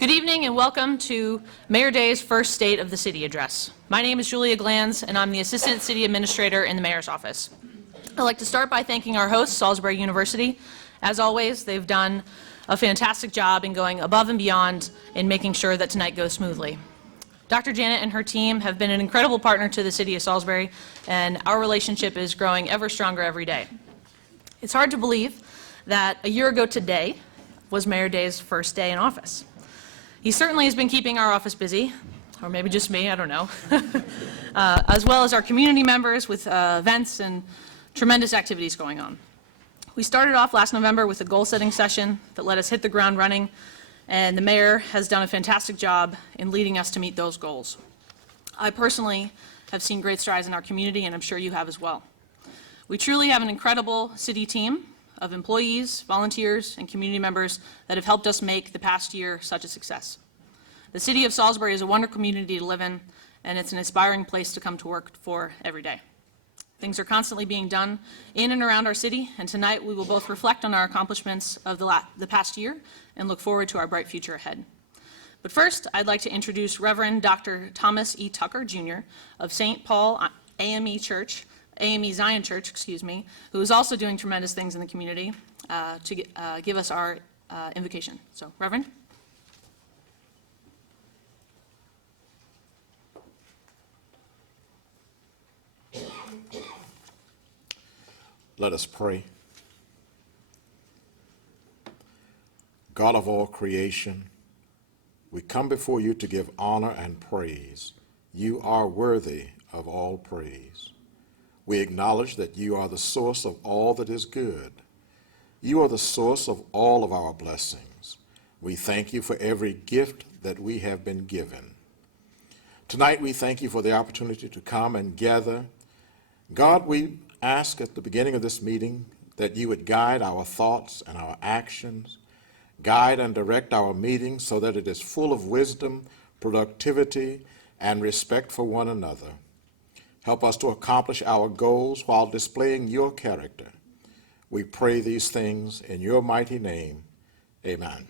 Good evening and welcome to Mayor Day's first State of the City address. My name is Julia Glanz and I'm the Assistant City Administrator in the Mayor's office. I'd like to start by thanking our host, Salisbury University. As always, they've done a fantastic job in going above and beyond in making sure that tonight goes smoothly. Dr. Janet and her team have been an incredible partner to the City of Salisbury, and our relationship is growing ever stronger every day. It's hard to believe that a year ago today was Mayor Day's first day in office. He certainly has been keeping our office busy, or maybe just me, I don't know, as well as our community members with events and tremendous activities going on. We started off last November with a goal-setting session that let us hit the ground running, and the mayor has done a fantastic job in leading us to meet those goals. I personally have seen great strides in our community, and I'm sure you have as well. We truly have an incredible city team of employees, volunteers, and community members that have helped us make the past year such a success. The City of Salisbury is a wonderful community to live in, and it's an inspiring place to come to work for every day. Things are constantly being done in and around our city, and tonight we will both reflect on our accomplishments of the past year and look forward to our bright future ahead. But first, I'd like to introduce Reverend Dr. Thomas E. Tucker, Jr. of St. Paul AME Zion Church, who is also doing tremendous things in the community, to give us our invocation. So, Reverend. Let us pray. God of all creation, we come before you to give honor and praise. You are worthy of all praise. We acknowledge that you are the source of all that is good. You are the source of all of our blessings. We thank you for every gift that we have been given. Tonight we thank you for the opportunity to come and gather. God, we ask at the beginning of this meeting that you would guide our thoughts and our actions, guide and direct our meetings so that it is full of wisdom, productivity, and respect for one another. Help us to accomplish our goals while displaying your character. We pray these things in your mighty name. Amen.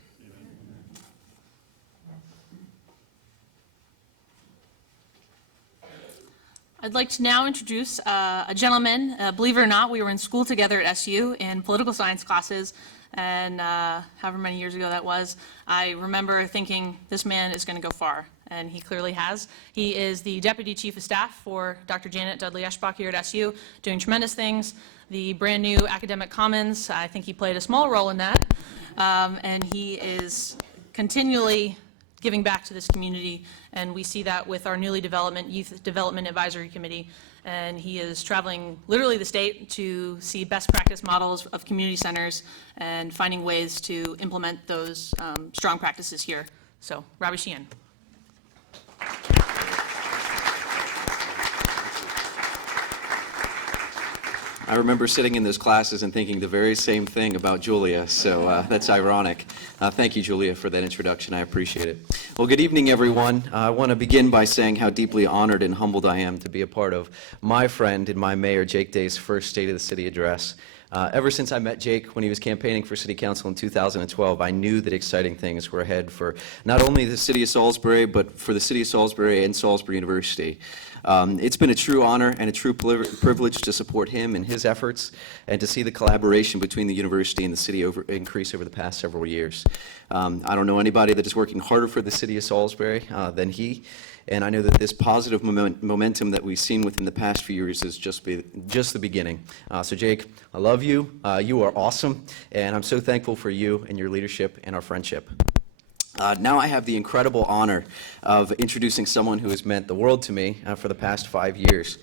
I'd like to now introduce a gentleman. Believe it or not, we were in school together at SU in political science classes, and however many years ago that was, I remember thinking this man is going to go far, and he clearly has. He is the Deputy Chief of Staff for Dr. Janet Dudley Eschbach here at SU, doing tremendous things. The brand new Academic Commons, I think he played a small role in that, and he is continually giving back to this community, and we see that with our newly Youth Development Advisory Committee, and he is traveling literally the state to see best practice models of community centers and finding ways to implement those strong practices here. So, Robbie Sheehan. I remember sitting in those classes and thinking the very same thing about Julia, so that's ironic. Thank you, Julia, for that introduction. I appreciate it. Well, good evening, everyone. I want to begin by saying how deeply honored and humbled I am to be a part of my friend and my mayor, Jake Day's first State of the City address. Ever since I met Jake when he was campaigning for City Council in 2012, I knew that exciting things were ahead for not only the City of Salisbury, but for the City of Salisbury and Salisbury University. It's been a true honor and a true privilege to support him and his efforts and to see the collaboration between the university and the city increase over the past several years. I don't know anybody that is working harder for the City of Salisbury than he, and I know that this positive momentum that we've seen within the past few years is just the beginning. So Jake, I love you. You are awesome, and I'm so thankful for you and your leadership and our friendship. Now I have the incredible honor of introducing someone who has meant the world to me for the past 5 years.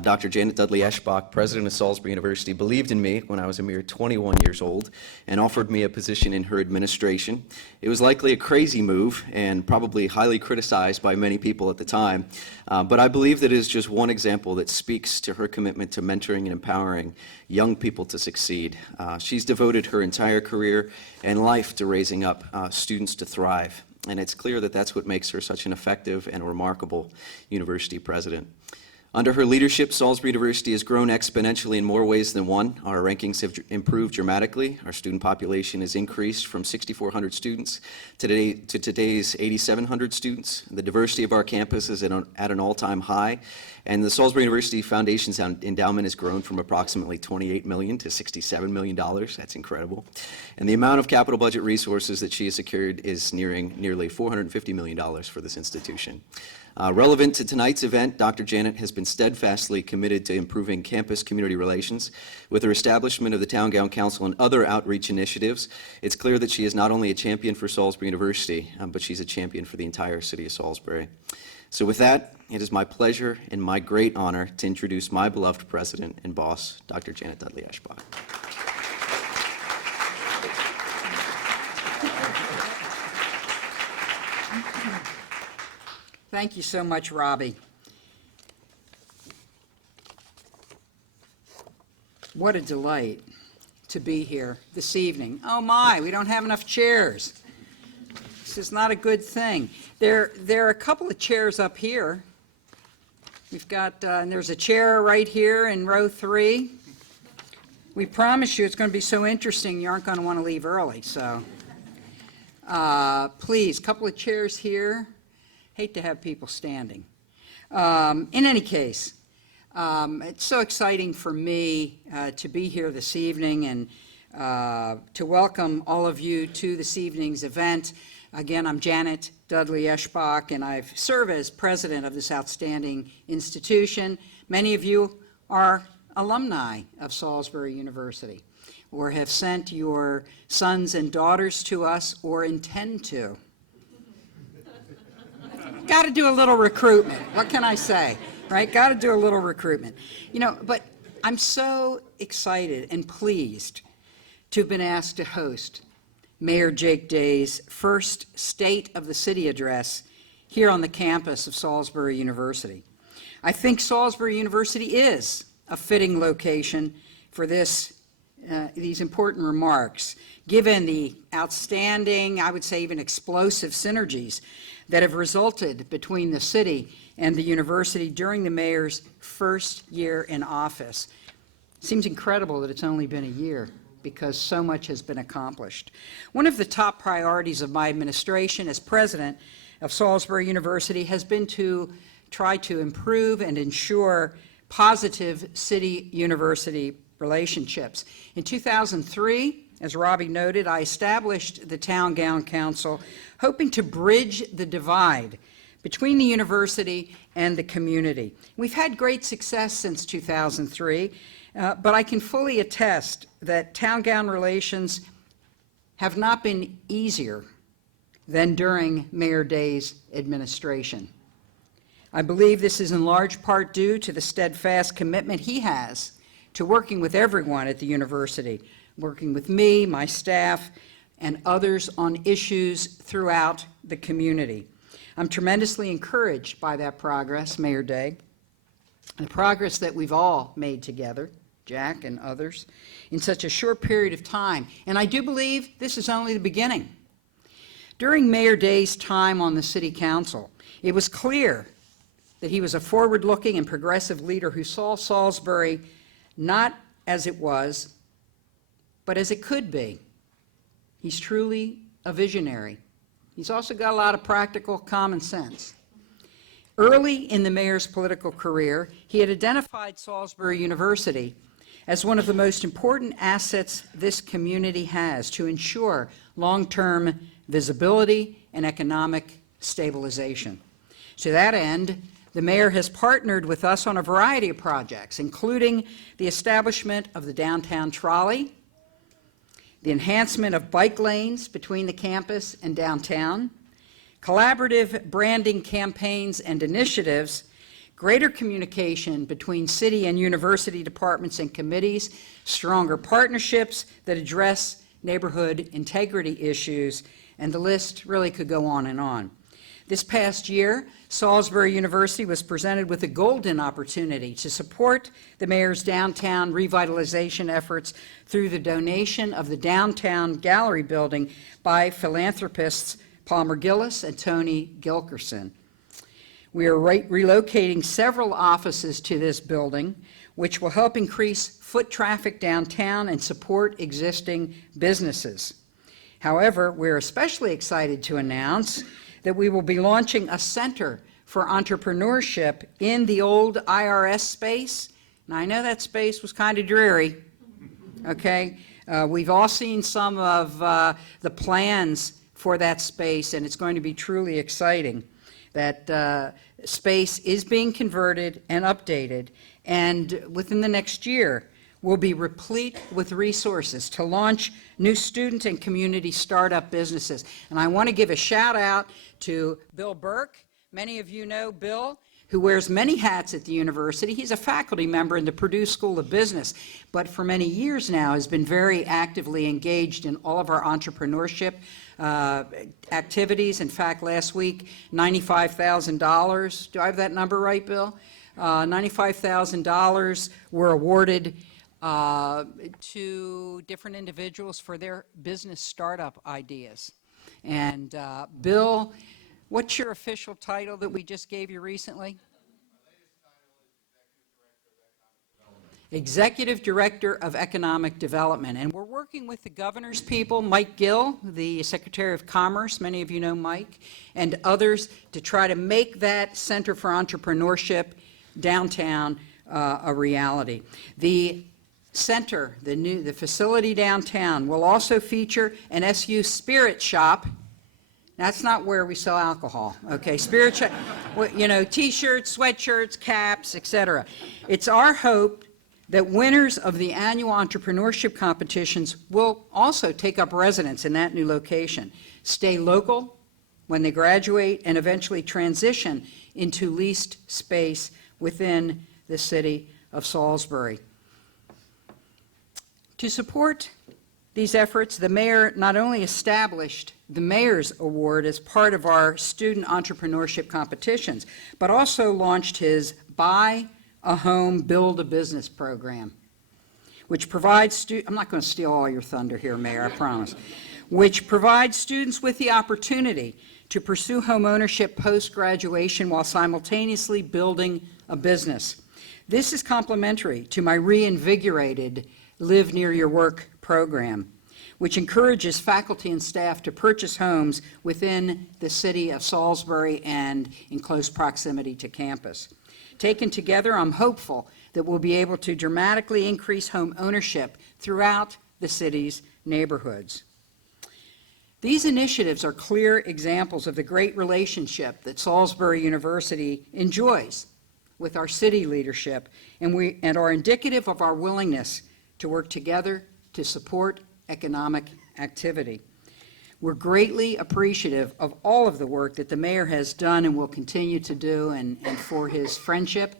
Dr. Janet Dudley Eschbach, president of Salisbury University, believed in me when I was a mere 21 years old and offered me a position in her administration. It was likely a crazy move and probably highly criticized by many people at the time, but I believe that it is just one example that speaks to her commitment to mentoring and empowering young people to succeed. She's devoted her entire career and life to raising up students to thrive, and it's clear that that's what makes her such an effective and remarkable university president. Under her leadership, Salisbury University has grown exponentially in more ways than one. Our rankings have improved dramatically. Our student population has increased from 6,400 students to today's 8,700 students. The diversity of our campus is at an all-time high, and the Salisbury University Foundation's endowment has grown from approximately $28 million to $67 million. That's incredible. And the amount of capital budget resources that she has secured is nearing nearly $450 million for this institution. Relevant to tonight's event, Dr. Janet has been steadfastly committed to improving campus community relations. With her establishment of the Town Gown Council and other outreach initiatives, it's clear that she is not only a champion for Salisbury University, but she's a champion for the entire city of Salisbury. So with that, it is my pleasure and my great honor to introduce my beloved president and boss, Dr. Janet Dudley Eschbach. Thank you so much, Robbie. What a delight to be here this evening. Oh my, we don't have enough chairs. This is not a good thing. There are a couple of chairs up here. We've got, and there's a chair right here in row 3. We promise you it's going to be so interesting you aren't going to want to leave early, so please, a couple of chairs here. Hate to have people standing. In any case, it's so exciting for me to be here this evening and to welcome all of you to this evening's event. Again, I'm Janet Dudley Eschbach, and I serve as president of this outstanding institution. Many of you are alumni of Salisbury University or have sent your sons and daughters to us or intend to. Got to do a little recruitment. What can I say, right? Got to do a little recruitment. You know, but I'm so excited and pleased to have been asked to host Mayor Jake Day's first State of the City address here on the campus of Salisbury University. I think Salisbury University is a fitting location for these important remarks, given the outstanding, I would say even explosive synergies that have resulted between the city and the university during the mayor's first year in office. Seems incredible that it's only been a year because so much has been accomplished. One of the top priorities of my administration as president of Salisbury University has been to try to improve and ensure positive city-university relationships. In 2003, as Robbie noted, I established the Town Gown Council, hoping to bridge the divide between the university and the community. We've had great success since 2003, but I can fully attest that Town Gown relations have not been easier than during Mayor Day's administration. I believe this is in large part due to the steadfast commitment he has to working with everyone at the university, working with me, my staff, and others on issues throughout the community. I'm tremendously encouraged by that progress, Mayor Day, the progress that we've all made together, Jack and others, in such a short period of time. And I do believe this is only the beginning. During Mayor Day's time on the City Council, it was clear that he was a forward-looking and progressive leader who saw Salisbury not as it was, but as it could be. He's truly a visionary. He's also got a lot of practical common sense. Early in the mayor's political career, he had identified Salisbury University as one of the most important assets this community has to ensure long-term visibility and economic stabilization. To that end, the mayor has partnered with us on a variety of projects, including the establishment of the downtown trolley, the enhancement of bike lanes between the campus and downtown, collaborative branding campaigns and initiatives, greater communication between city and university departments and committees, stronger partnerships that address neighborhood integrity issues, and the list really could go on and on. This past year, Salisbury University was presented with a golden opportunity to support the mayor's downtown revitalization efforts through the donation of the downtown gallery building by philanthropists Palmer Gillis and Tony Gilkerson. We are relocating several offices to this building, which will help increase foot traffic downtown and support existing businesses. However, we're especially excited to announce that we will be launching a center for entrepreneurship in the old IRS space. Now, I know that space was kind of dreary, okay? We've all seen some of the plans for that space, and it's going to be truly exciting. That space is being converted and updated, and within the next year, will be replete with resources to launch new student and community startup businesses. And I want to give a shout out to Bill Burke. Many of you know Bill, who wears many hats at the university. He's a faculty member in the Purdue School of Business, but for many years now has been very actively engaged in all of our entrepreneurship activities. In fact, last week, $95,000, do I have that number right, Bill? $95,000 were awarded to different individuals for their business startup ideas. And Bill, what's your official title that we just gave you recently? Executive Director of Economic Development. And we're working with the governor's people, Mike Gill, the Secretary of Commerce, many of you know Mike, and others to try to make that Center for Entrepreneurship downtown a reality. The center, the facility downtown, will also feature an SU Spirit Shop. That's not where we sell alcohol, okay? Spirit Shop, you know, T-shirts, sweatshirts, caps, etc. It's our hope that winners of the annual entrepreneurship competitions will also take up residence in that new location, stay local when they graduate, and eventually transition into leased space within the city of Salisbury. To support these efforts, the mayor not only established the Mayor's Award as part of our student entrepreneurship competitions, but also launched his Buy a Home, Build a Business program, which provides I'm not going to steal all your thunder here, Mayor, I promise, which provides students with the opportunity to pursue home ownership post-graduation while simultaneously building a business. This is complementary to my reinvigorated Live Near Your Work program, which encourages faculty and staff to purchase homes within the city of Salisbury and in close proximity to campus. Taken together, I'm hopeful that we'll be able to dramatically increase home ownership throughout the city's neighborhoods. These initiatives are clear examples of the great relationship that Salisbury University enjoys with our city leadership, and are indicative of our willingness to work together to support economic activity. We're greatly appreciative of all of the work that the mayor has done and will continue to do, and for his friendship.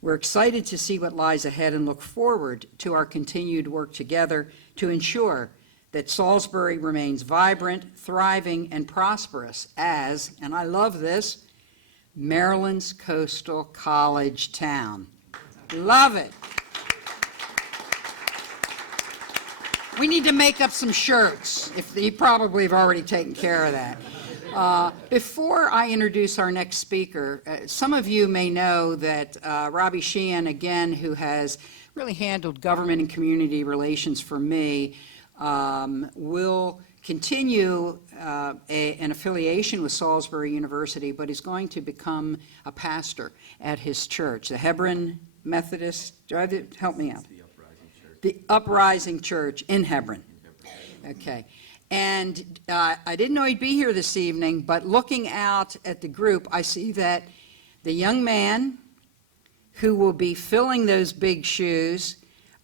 We're excited to see what lies ahead and look forward to our continued work together to ensure that Salisbury remains vibrant, thriving, and prosperous as, and I love this, Maryland's coastal college town. Love it. We need to make up some shirts. You probably have already taken care of that. Before I introduce our next speaker, some of you may know that Robbie Sheehan, again, who has really handled government and community relations for me, will continue an affiliation with Salisbury University, but is going to become a pastor at his church, the Hebron Methodist, help me out. The Uprising Church in Hebron. Okay. And I didn't know he'd be here this evening, but looking out at the group, I see that the young man who will be filling those big shoes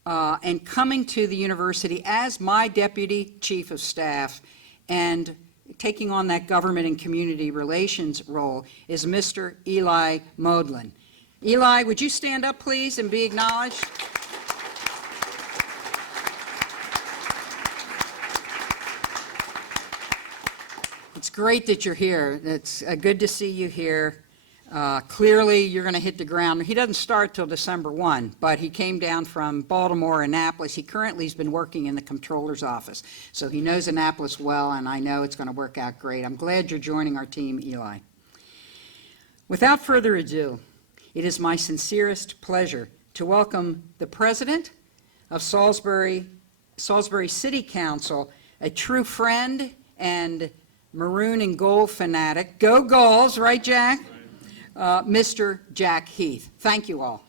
and coming to the university as my deputy chief of staff and taking on that government and community relations role is Mr. Eli Modlin. Eli, would you stand up, please, and be acknowledged? It's great that you're here. It's good to see you here. Clearly, you're going to hit the ground. He doesn't start till December 1, but he came down from Baltimore, Annapolis. He currently has been working in the comptroller's office, so he knows Annapolis well, and I know it's going to work out great. I'm glad you're joining our team, Eli. Without further ado, it is my sincerest pleasure to welcome the President of Salisbury City Council, a true friend and maroon and gold fanatic. Go Gulls, right, Jack? Mr. Jack Heath. Thank you all.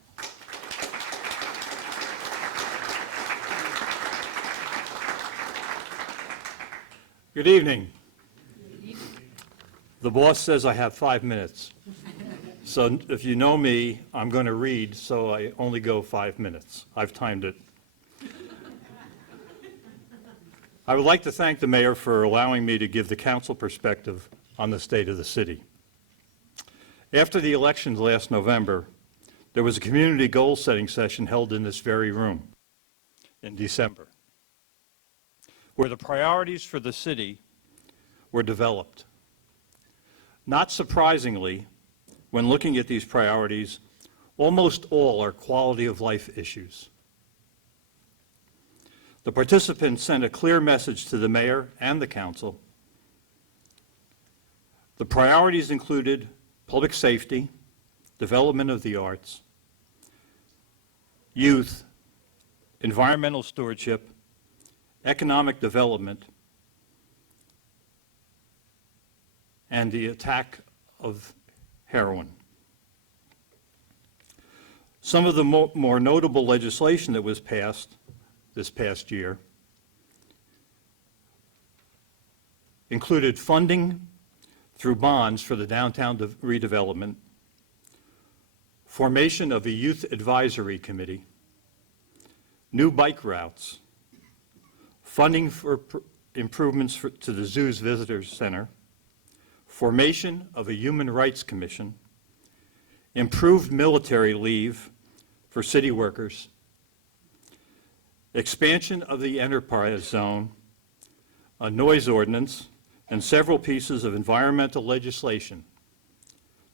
Good evening. The boss says I have 5 minutes. So if you know me, I'm going to read, so I only go 5 minutes. I've timed it. I would like to thank the mayor for allowing me to give the council perspective on the state of the city. After the elections last November, there was a community goal-setting session held in this very room in December, where the priorities for the city were developed. Not surprisingly, when looking at these priorities, almost all are quality of life issues. The participants sent a clear message to the mayor and the council. The priorities included public safety, development of the arts, youth, environmental stewardship, economic development, and the attack of heroin. Some of the more notable legislation that was passed this past year included funding through bonds for the downtown redevelopment, formation of a youth advisory committee, new bike routes, funding for improvements to the zoo's visitors center, formation of a human rights commission, improved military leave for city workers, expansion of the enterprise zone, a noise ordinance, and several pieces of environmental legislation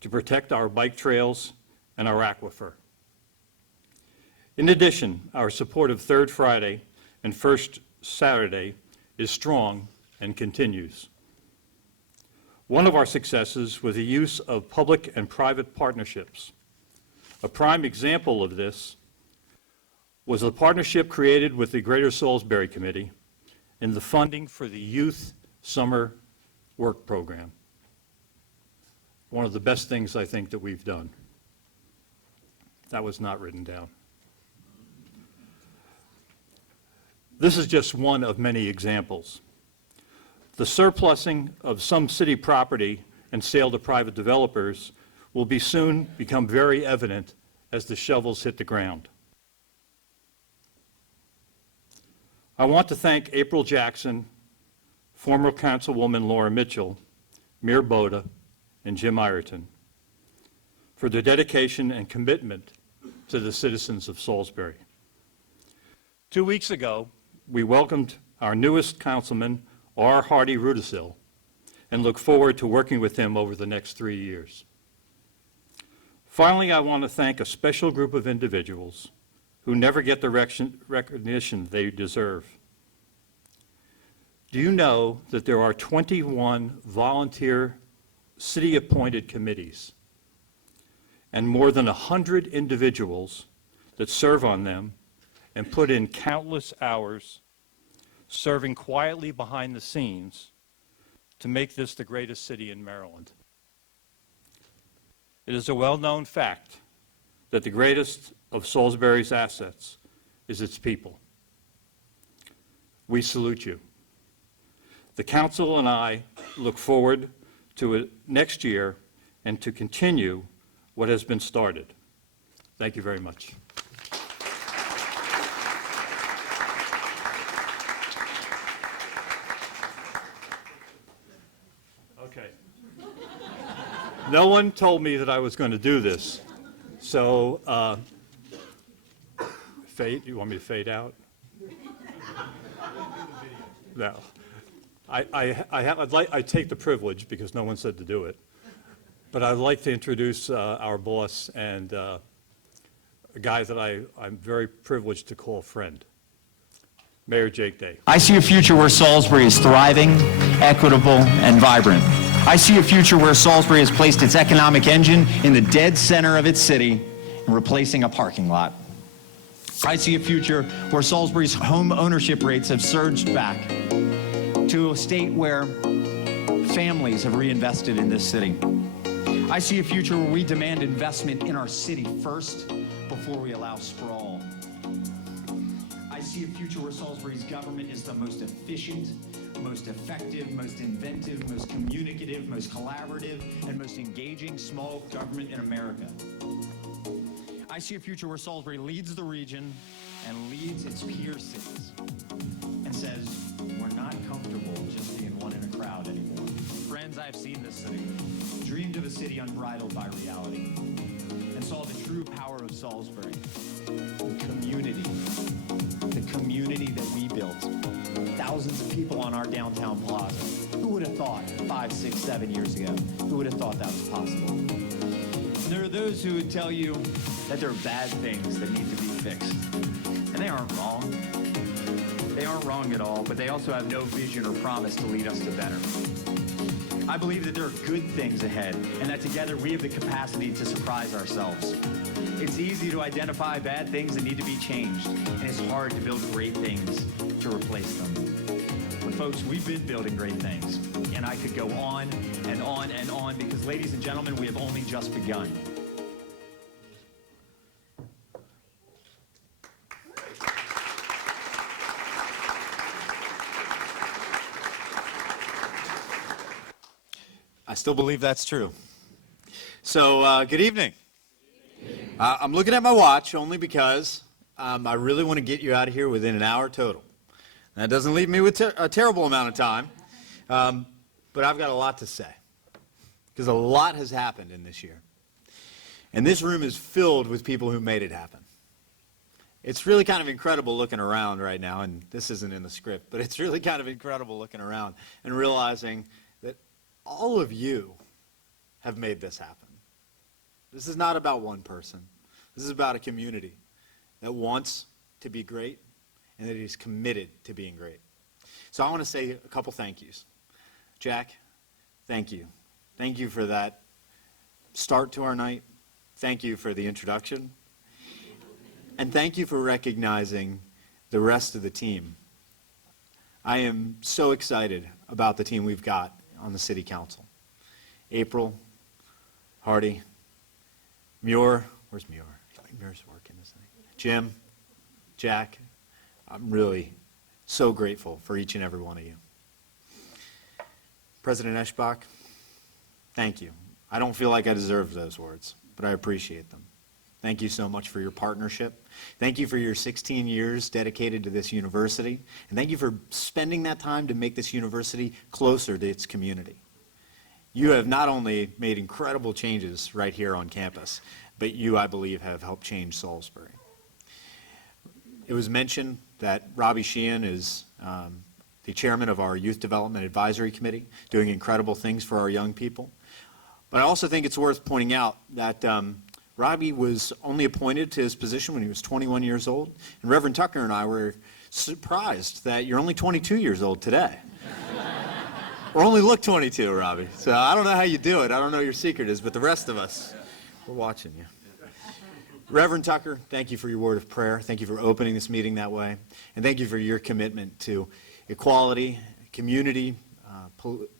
to protect our bike trails and our aquifer. In addition, our support of Third Friday and First Saturday is strong and continues. One of our successes was the use of public and private partnerships. A prime example of this was a partnership created with the Greater Salisbury Committee in the funding for the Youth Summer Work Program. One of the best things I think that we've done. That was not written down. This is just one of many examples. The surplusing of some city property and sale to private developers will soon become very evident as the shovels hit the ground. I want to thank April Jackson, former Councilwoman Laura Mitchell, Mir Boda, and Jim Ireton for their dedication and commitment to the citizens of Salisbury. 2 weeks ago, we welcomed our newest councilman, R. Hardy Rudisil, and look forward to working with him over the next 3 years. Finally, I want to thank a special group of individuals who never get the recognition they deserve. Do you know that there are 21 volunteer city-appointed committees and more than 100 individuals that serve on them and put in countless hours serving quietly behind the scenes to make this the greatest city in Maryland? It is a well-known fact that the greatest of Salisbury's assets is its people. We salute you. The council and I look forward to it next year and to continue what has been started. Thank you very much. Okay. No one told me that I was going to do this. So, fade, you want me to fade out? No. I take the privilege, because no one said to do it, but I'd like to introduce our boss and a guy that I'm very privileged to call friend, Mayor Jake Day. I see a future where Salisbury is thriving, equitable, and vibrant. I see a future where Salisbury has placed its economic engine in the dead center of its city and replacing a parking lot. I see a future where Salisbury's home ownership rates have surged back to a state where families have reinvested in this city. I see a future where we demand investment in our city first before we allow sprawl. I see a future where Salisbury's government is the most efficient, most effective, most inventive, most communicative, most collaborative, and most engaging small government in America. I see a future where Salisbury leads the region and leads its peer cities and says, we're not comfortable just being one in a crowd anymore. Friends, I've seen this city, dreamed of a city unbridled by reality, and saw the true power of Salisbury, community, the community that we built. Thousands of people on our downtown plaza. Who would have thought 5, 6, 7 years ago? Who would have thought that was possible? And there are those who would tell you that there are bad things that need to be fixed. And they aren't wrong. They aren't wrong at all, but they also have no vision or promise to lead us to better. I believe that there are good things ahead, and that together we have the capacity to surprise ourselves. It's easy to identify bad things that need to be changed, and it's hard to build great things to replace them. But folks, we've been building great things, and I could go on and on and on, because ladies and gentlemen, we have only just begun. I still believe that's true. So, good evening. I'm looking at my watch only because I really want to get you out of here within an hour total. That doesn't leave me with a terrible amount of time, but I've got a lot to say because a lot has happened in this year. And this room is filled with people who made it happen. It's really kind of incredible looking around right now, and this isn't in the script, but it's really kind of incredible looking around and realizing that all of you have made this happen. This is not about one person. This is about a community that wants to be great and that is committed to being great. So I want to say a couple thank yous. Jack, thank you. Thank you for that start to our night. Thank you for the introduction. And thank you for recognizing the rest of the team. I am so excited about the team we've got on the City Council. April, Hardy, Muir, where's Muir? Muir's working, isn't he? Jim, Jack, I'm really so grateful for each and every one of you. President Eschbach, thank you. I don't feel like I deserve those words, but I appreciate them. Thank you so much for your partnership. Thank you for your 16 years dedicated to this university. And thank you for spending that time to make this university closer to its community. You have not only made incredible changes right here on campus, but you, I believe, have helped change Salisbury. It was mentioned that Robbie Sheehan is the chairman of our Youth Development Advisory Committee, doing incredible things for our young people. But I also think it's worth pointing out that Robbie was only appointed to his position when he was 21 years old, and Reverend Tucker and I were surprised that you're only 22 years old today. Or only look 22, Robbie. So I don't know how you do it. I don't know what your secret is, but the rest of us, we're watching you. Reverend Tucker, thank you for your word of prayer. Thank you for opening this meeting that way. And thank you for your commitment to equality, community,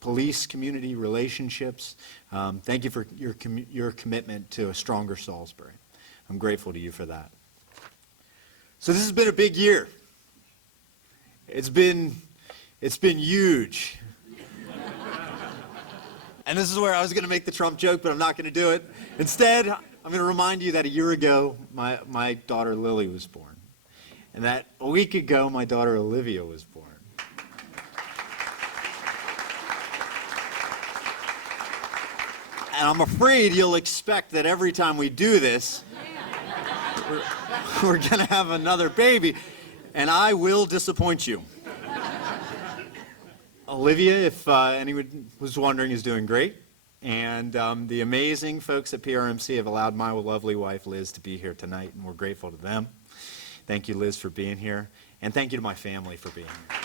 police community relationships. Thank you for your commitment to a stronger Salisbury. I'm grateful to you for that. So this has been a big year. It's been huge. And this is where I was going to make the Trump joke, but I'm not going to do it. Instead, I'm going to remind you that a year ago, my daughter Lily was born. And that a week ago, my daughter Olivia was born. And I'm afraid you'll expect that every time we do this, we're going to have another baby. And I will disappoint you. Olivia, if anyone was wondering, is doing great. And the amazing folks at PRMC have allowed my lovely wife, Liz, to be here tonight, and we're grateful to them. Thank you, Liz, for being here. And thank you to my family for being here.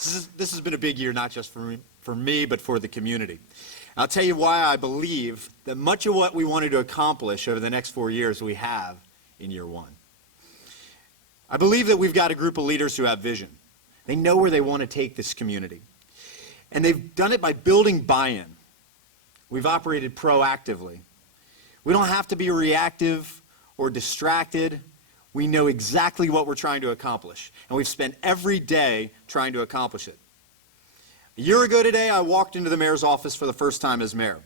This has been a big year, not just for me, but for the community. I'll tell you why I believe that much of what we wanted to accomplish over the next 4 years we have in year one. I believe that we've got a group of leaders who have vision. They know where they want to take this community. And they've done it by building buy-in. We've operated proactively. We don't have to be reactive or distracted. We know exactly what we're trying to accomplish. And we've spent every day trying to accomplish it. A year ago today, I walked into the mayor's office for the first time as mayor.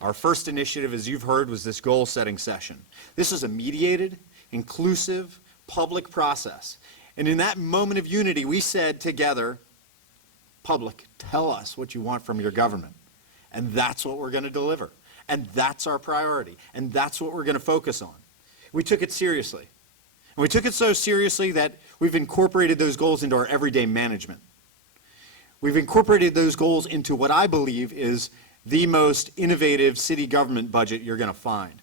Our first initiative, as you've heard, was this goal-setting session. This is a mediated, inclusive, public process. And in that moment of unity, we said together, public, tell us what you want from your government. And that's what we're going to deliver. And that's our priority. And that's what we're going to focus on. We took it seriously. And we took it so seriously that we've incorporated those goals into our everyday management. We've incorporated those goals into what I believe is the most innovative city government budget you're going to find.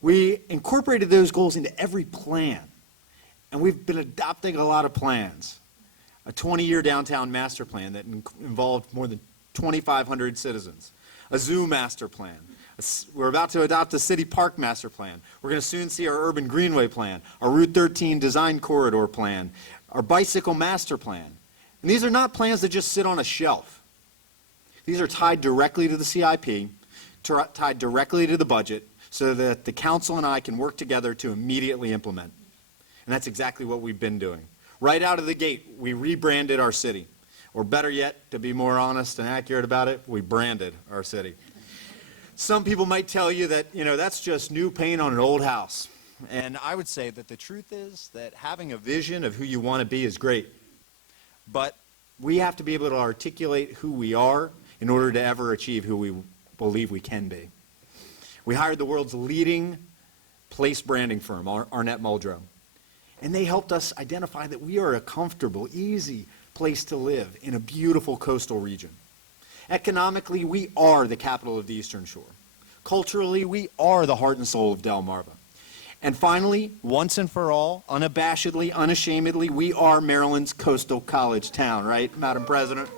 We incorporated those goals into every plan. And we've been adopting a lot of plans. A 20-year downtown master plan that involved more than 2,500 citizens. A zoo master plan. We're about to adopt a city park master plan. We're going to soon see our urban greenway plan, our Route 13 design corridor plan, our bicycle master plan. And these are not plans that just sit on a shelf. These are tied directly to the CIP, tied directly to the budget, so that the council and I can work together to immediately implement. And that's exactly what we've been doing. Right out of the gate, we rebranded our city. Or better yet, to be more honest and accurate about it, we branded our city. Some people might tell you that, that's just new paint on an old house. And I would say that the truth is that having a vision of who you want to be is great. But we have to be able to articulate who we are in order to ever achieve who we believe we can be. We hired the world's leading place branding firm, Arnett Muldrow. And they helped us identify that we are a comfortable, easy place to live in a beautiful coastal region. Economically, we are the capital of the Eastern Shore. Culturally, we are the heart and soul of Delmarva. And finally, once and for all, unabashedly, unashamedly, we are Maryland's coastal college town, right, Madam President?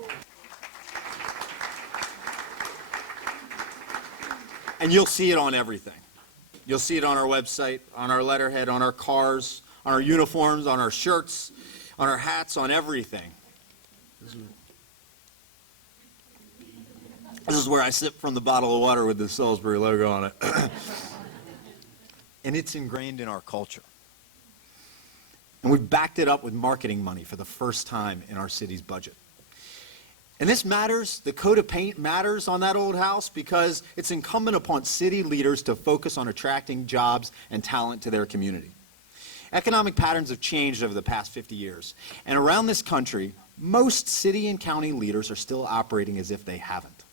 And you'll see it on everything. You'll see it on our website, on our letterhead, on our cars, on our uniforms, on our shirts, on our hats, on everything. This is where I sip from the bottle of water with the Salisbury logo on it. And it's ingrained in our culture. And we've backed it up with marketing money for the first time in our city's budget. And this matters, the coat of paint matters on that old house because it's incumbent upon city leaders to focus on attracting jobs and talent to their community. Economic patterns have changed over the past 50 years. And around this country, most city and county leaders are still operating as if they haven't.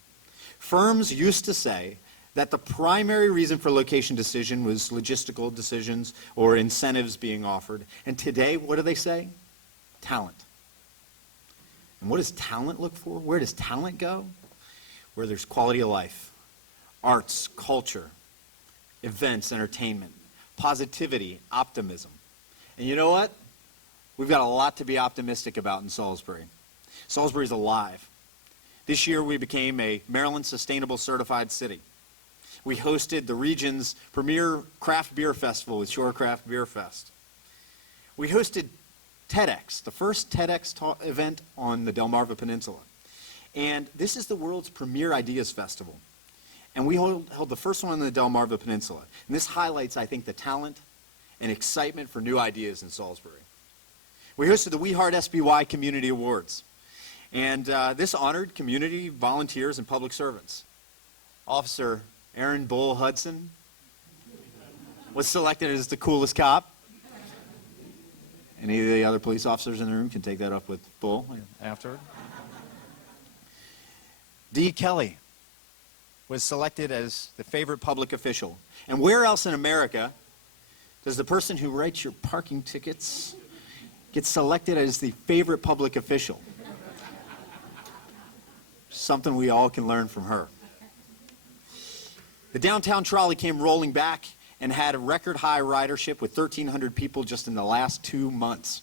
Firms used to say that the primary reason for location decision was logistical decisions or incentives being offered. And today, what do they say? Talent. And what does talent look for? Where does talent go? Where there's quality of life, arts, culture, events, entertainment, positivity, optimism. And you know what? We've got a lot to be optimistic about in Salisbury. Salisbury's alive. This year we became a Maryland Sustainable Certified City. We hosted the region's premier craft beer festival with Shore Craft Beer Fest. We hosted TEDx, the first TEDx event on the Delmarva Peninsula. And this is the world's premier ideas festival. And we held the first one on the Delmarva Peninsula. And this highlights, I think, the talent and excitement for new ideas in Salisbury. We hosted the We Heart SBY Community Awards. And this honored community volunteers and public servants. Officer Aaron Bull Hudson was selected as the coolest cop. Any of the other police officers in the room can take that up with Bull afterward. Dee Kelly was selected as the favorite public official. And where else in America does the person who writes your parking tickets get selected as the favorite public official? Something we all can learn from her. The downtown trolley came rolling back and had a record high ridership with 1,300 people just in the last 2 months.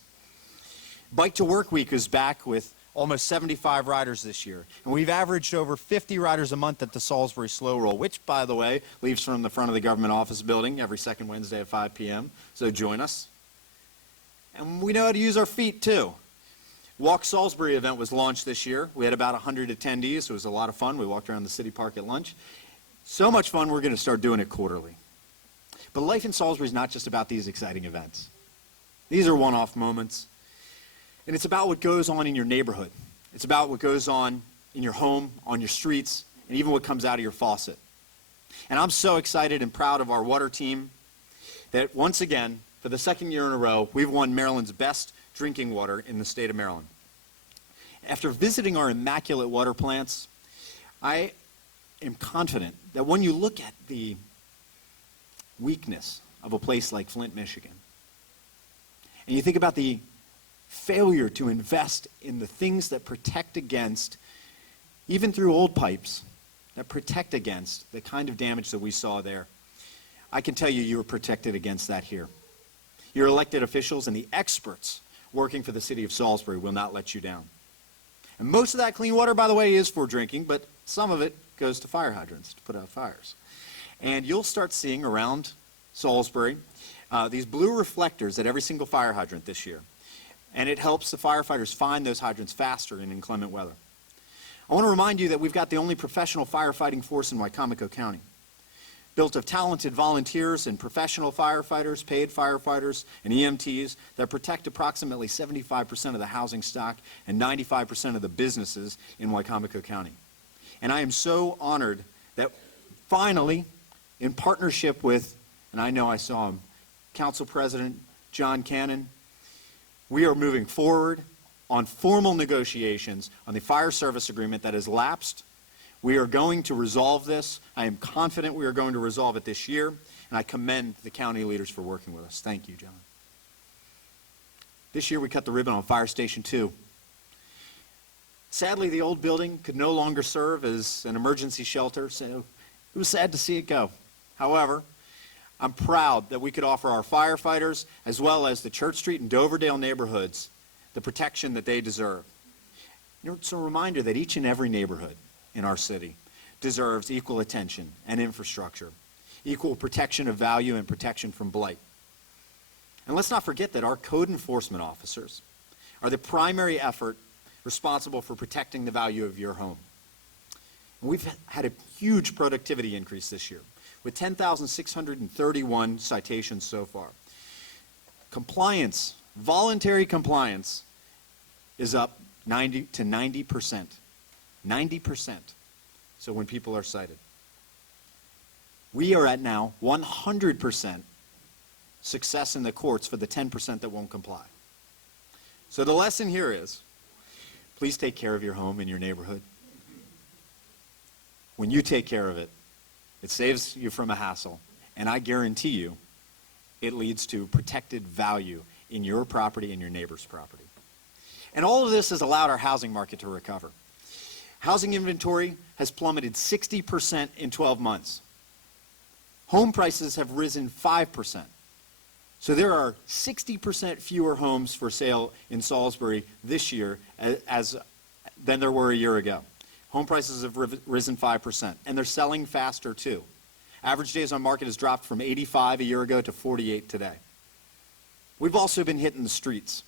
Bike to Work Week is back with almost 75 riders this year. And we've averaged over 50 riders a month at the Salisbury Slow Roll, which, by the way, leaves from the front of the government office building every second Wednesday at 5 p.m. So join us. And we know how to use our feet, too. Walk Salisbury event was launched this year. We had about 100 attendees. It was a lot of fun. We walked around the city park at lunch. So much fun, we're going to start doing it quarterly. But life in Salisbury is not just about these exciting events. These are one-off moments. And it's about what goes on in your neighborhood. It's about what goes on in your home, on your streets, and even what comes out of your faucet. And I'm so excited and proud of our water team that once again, for the second year in a row, we've won Maryland's best drinking water in the state of Maryland. After visiting our immaculate water plants, I am confident that when you look at the weakness of a place like Flint, Michigan, and you think about the failure to invest in the things that protect against, even through old pipes, that protect against the kind of damage that we saw there, I can tell you you are protected against that here. Your elected officials and the experts working for the city of Salisbury will not let you down. And most of that clean water, by the way, is for drinking, but some of it goes to fire hydrants to put out fires. And you'll start seeing around Salisbury these blue reflectors at every single fire hydrant this year. And it helps the firefighters find those hydrants faster in inclement weather. I want to remind you that we've got the only professional firefighting force in Wicomico County, built of talented volunteers and professional firefighters, paid firefighters, and EMTs that protect approximately 75% of the housing stock and 95% of the businesses in Wicomico County. And I am so honored that finally, in partnership with, and I know I saw him, Council President John Cannon, we are moving forward on formal negotiations on the fire service agreement that has lapsed. We are going to resolve this. I am confident we are going to resolve it this year, and I commend the county leaders for working with us. Thank you, John. This year we cut the ribbon on Fire Station 2. Sadly, the old building could no longer serve as an emergency shelter, so it was sad to see it go. However, I'm proud that we could offer our firefighters, as well as the Church Street and Doverdale neighborhoods, the protection that they deserve. You know, it's a reminder that each and every neighborhood in our city deserves equal attention and infrastructure, equal protection of value and protection from blight. And let's not forget that our code enforcement officers are the primary effort responsible for protecting the value of your home. And we've had a huge productivity increase this year, with 10,631 citations so far. Compliance, voluntary compliance, is up 90%. 90%. So when people are cited. We are at now 100% success in the courts for the 10% that won't comply. So the lesson here is, please take care of your home and your neighborhood. When you take care of it, it saves you from a hassle, and I guarantee you it leads to protected value in your property and your neighbor's property. And all of this has allowed our housing market to recover. Housing inventory has plummeted 60% in 12 months. Home prices have risen 5%. So there are 60% fewer homes for sale in Salisbury this year than there were a year ago. Home prices have risen 5%, and they're selling faster too. Average days on market has dropped from 85 a year ago to 48 today. We've also been hitting the streets.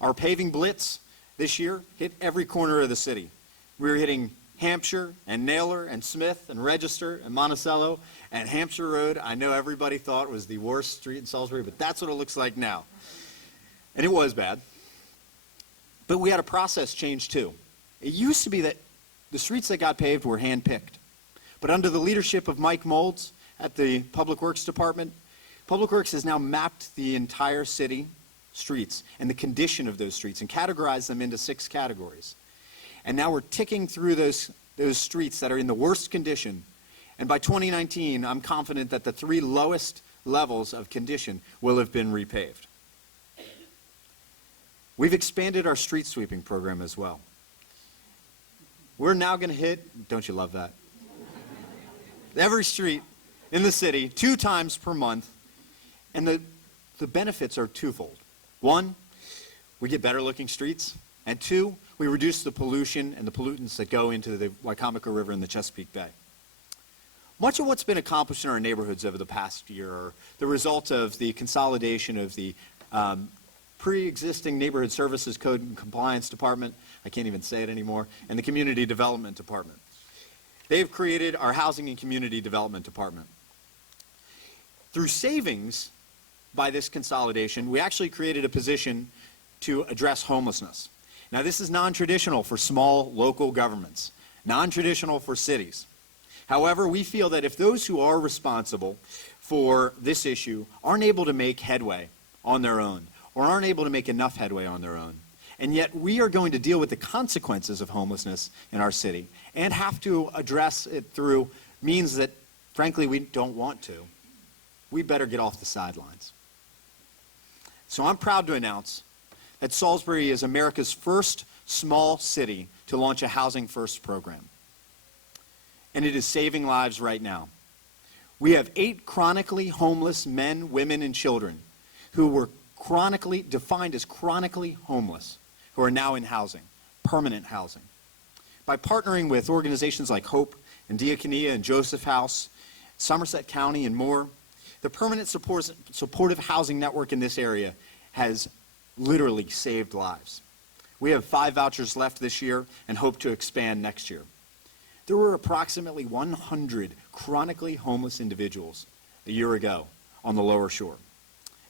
Our paving blitz this year hit every corner of the city. We're hitting Hampshire and Naylor and Smith and Register and Monticello and Hampshire Road. I know everybody thought it was the worst street in Salisbury, but that's what it looks like now. And it was bad. But we had a process change too. It used to be that the streets that got paved were hand-picked. But under the leadership of Mike Molds at the Public Works Department, Public Works has now mapped the entire city streets and the condition of those streets and categorized them into 6 categories. And now we're ticking through those streets that are in the worst condition. And by 2019, I'm confident that the 3 lowest levels of condition will have been repaved. We've expanded our street sweeping program as well. We're now going to hit, don't you love that? Every street in the city 2 times per month. And the benefits are twofold. One, we get better looking streets. And 2, we reduce the pollution and the pollutants that go into the Wycomico River and the Chesapeake Bay. Much of what's been accomplished in our neighborhoods over the past year are the result of the consolidation of the pre-existing Neighborhood Services Code and Compliance Department, I can't even say it anymore, and the Community Development Department. They've created our Housing and Community Development Department. Through savings by this consolidation, we actually created a position to address homelessness. Now, this is non-traditional for small local governments, non-traditional for cities. However, we feel that if those who are responsible for this issue aren't able to make headway on their own, or aren't able to make enough headway on their own, and yet we are going to deal with the consequences of homelessness in our city and have to address it through means that, frankly, we don't want to, we better get off the sidelines. So I'm proud to announce that Salisbury is America's first small city to launch a Housing First program. And it is saving lives right now. We have 8 chronically homeless men, women, and children who were defined as chronically homeless, who are now in housing, permanent housing. By partnering with organizations like Hope and Diakonia and Joseph House, Somerset County, and more, the permanent supportive housing network in this area has literally saved lives. We have 5 vouchers left this year and hope to expand next year. There were approximately 100 chronically homeless individuals a year ago on the Lower Shore,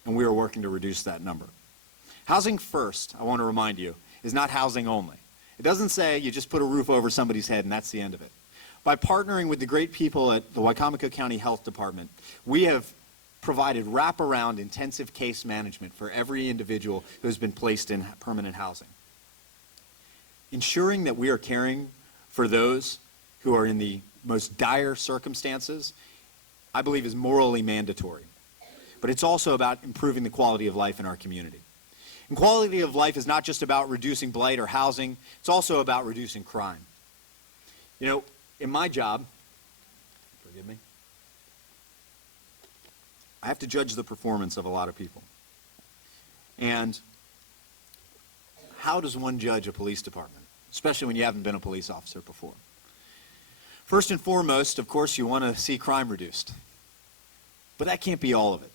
and we are working to reduce that number. Housing First, I want to remind you, is not housing only. It doesn't say you just put a roof over somebody's head and that's the end of it. By partnering with the great people at the Wycomico County Health Department, we have provided wraparound intensive case management for every individual who has been placed in permanent housing. Ensuring that we are caring for those who are in the most dire circumstances, I believe, is morally mandatory. But it's also about improving the quality of life in our community. And quality of life is not just about reducing blight or housing, it's also about reducing crime. You know, in my job, forgive me, I have to judge the performance of a lot of people. And how does one judge a police department, especially when you haven't been a police officer before? First and foremost, of course, you want to see crime reduced. But that can't be all of it.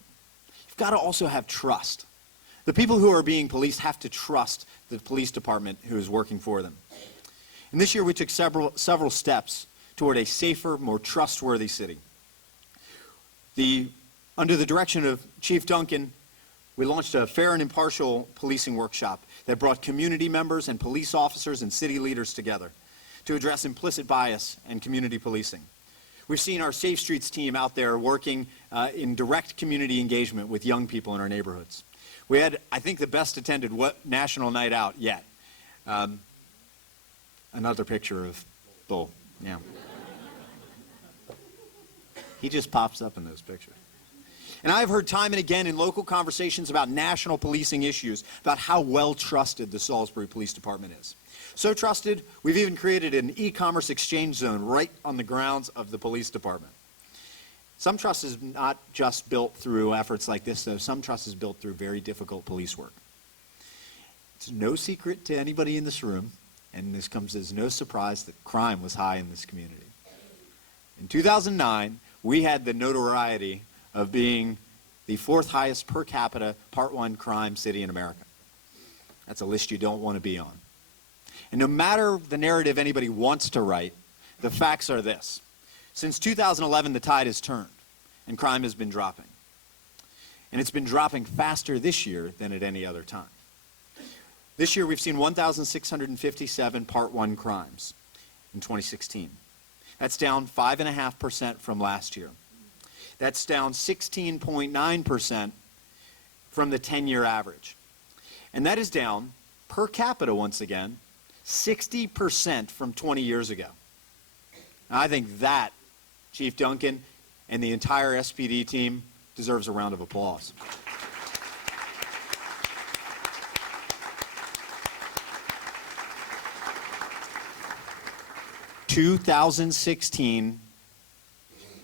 You've got to also have trust. The people who are being policed have to trust the police department who is working for them. And this year we took several steps toward a safer, more trustworthy city. Under the direction of Chief Duncan, we launched a fair and impartial policing workshop that brought community members and police officers and city leaders together to address implicit bias and community policing. We've seen our Safe Streets team out there working in direct community engagement with young people in our neighborhoods. We had, I think, the best attended national night out yet. Another picture of Bull, yeah. He just pops up in those pictures. And I've heard time and again in local conversations about national policing issues about how well trusted the Salisbury Police Department is. So trusted, we've even created an e-commerce exchange zone right on the grounds of the police department. Some trust is not just built through efforts like this, though. Some trust is built through very difficult police work. It's no secret to anybody in this room, and this comes as no surprise, that crime was high in this community. In 2009, we had the notoriety of being the 4th highest per capita Part 1 crime city in America. That's a list you don't want to be on. And no matter the narrative anybody wants to write, the facts are this. Since 2011, the tide has turned, and crime has been dropping. And it's been dropping faster this year than at any other time. This year, we've seen 1,657 Part 1 crimes in 2016. That's down 5.5% from last year. That's down 16.9% from the 10-year average. And that is down, per capita once again, 60% from 20 years ago. And I think that, Chief Duncan and the entire SPD team, deserves a round of applause. In 2016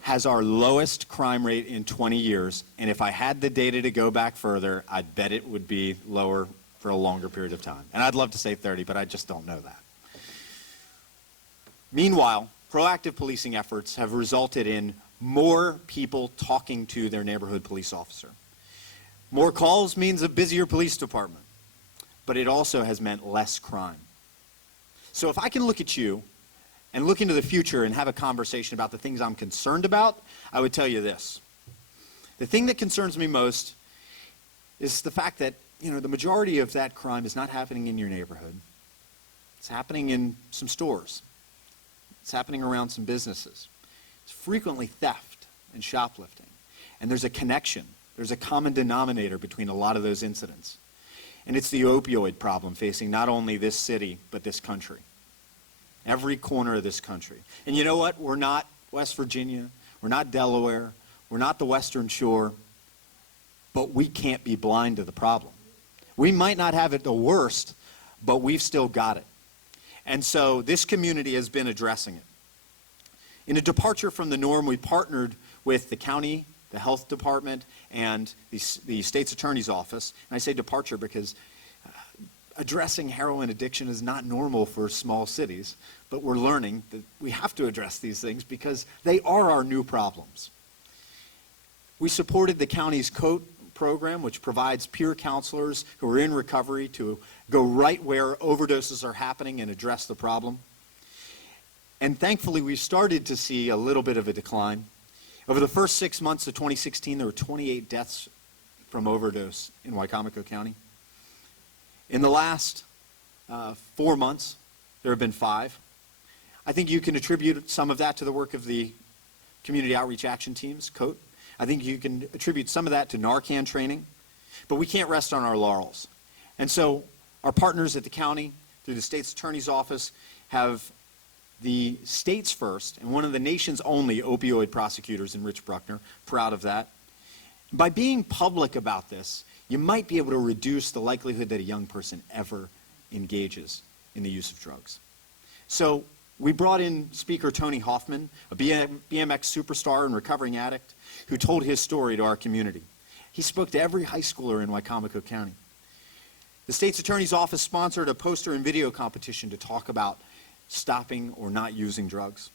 has our lowest crime rate in 20 years, and if I had the data to go back further, I'd bet it would be lower for a longer period of time. And I'd love to say 30, but I just don't know that. Meanwhile, proactive policing efforts have resulted in more people talking to their neighborhood police officer. More calls means a busier police department, but it also has meant less crime. So if I can look at you and look into the future and have a conversation about the things I'm concerned about, I would tell you this. The thing that concerns me most is the fact that, the majority of that crime is not happening in your neighborhood. It's happening in some stores. It's happening around some businesses. It's frequently theft and shoplifting. And there's a connection. There's a common denominator between a lot of those incidents. And it's the opioid problem facing not only this city, but this country. Every corner of this country. And you know what? We're not West Virginia. We're not Delaware. We're not the Western Shore. But we can't be blind to the problem. We might not have it the worst, but we've still got it. And so this community has been addressing it. In a departure from the norm, we partnered with the county, the health department, and the state's attorney's office. And I say departure because addressing heroin addiction is not normal for small cities, but we're learning that we have to address these things because they are our new problems. We supported the county's COAT program, which provides peer counselors who are in recovery to go right where overdoses are happening and address the problem. And thankfully, we started to see a little bit of a decline. Over the first 6 months of 2016, there were 28 deaths from overdose in Wicomico County. In the last 4 months, there have been 5. I think you can attribute some of that to the work of the Community Outreach Action Teams, COAT. I think you can attribute some of that to Narcan training, but we can't rest on our laurels. And so our partners at the county, through the state's attorney's office, have the state's first and one of the nation's only opioid prosecutors in Rich Bruckner, proud of that. By being public about this, you might be able to reduce the likelihood that a young person ever engages in the use of drugs. So we brought in Speaker Tony Hoffman, a BMX superstar and recovering addict, who told his story to our community. He spoke to every high schooler in Wicomico County. The state's attorney's office sponsored a poster and video competition to talk about stopping or not using drugs.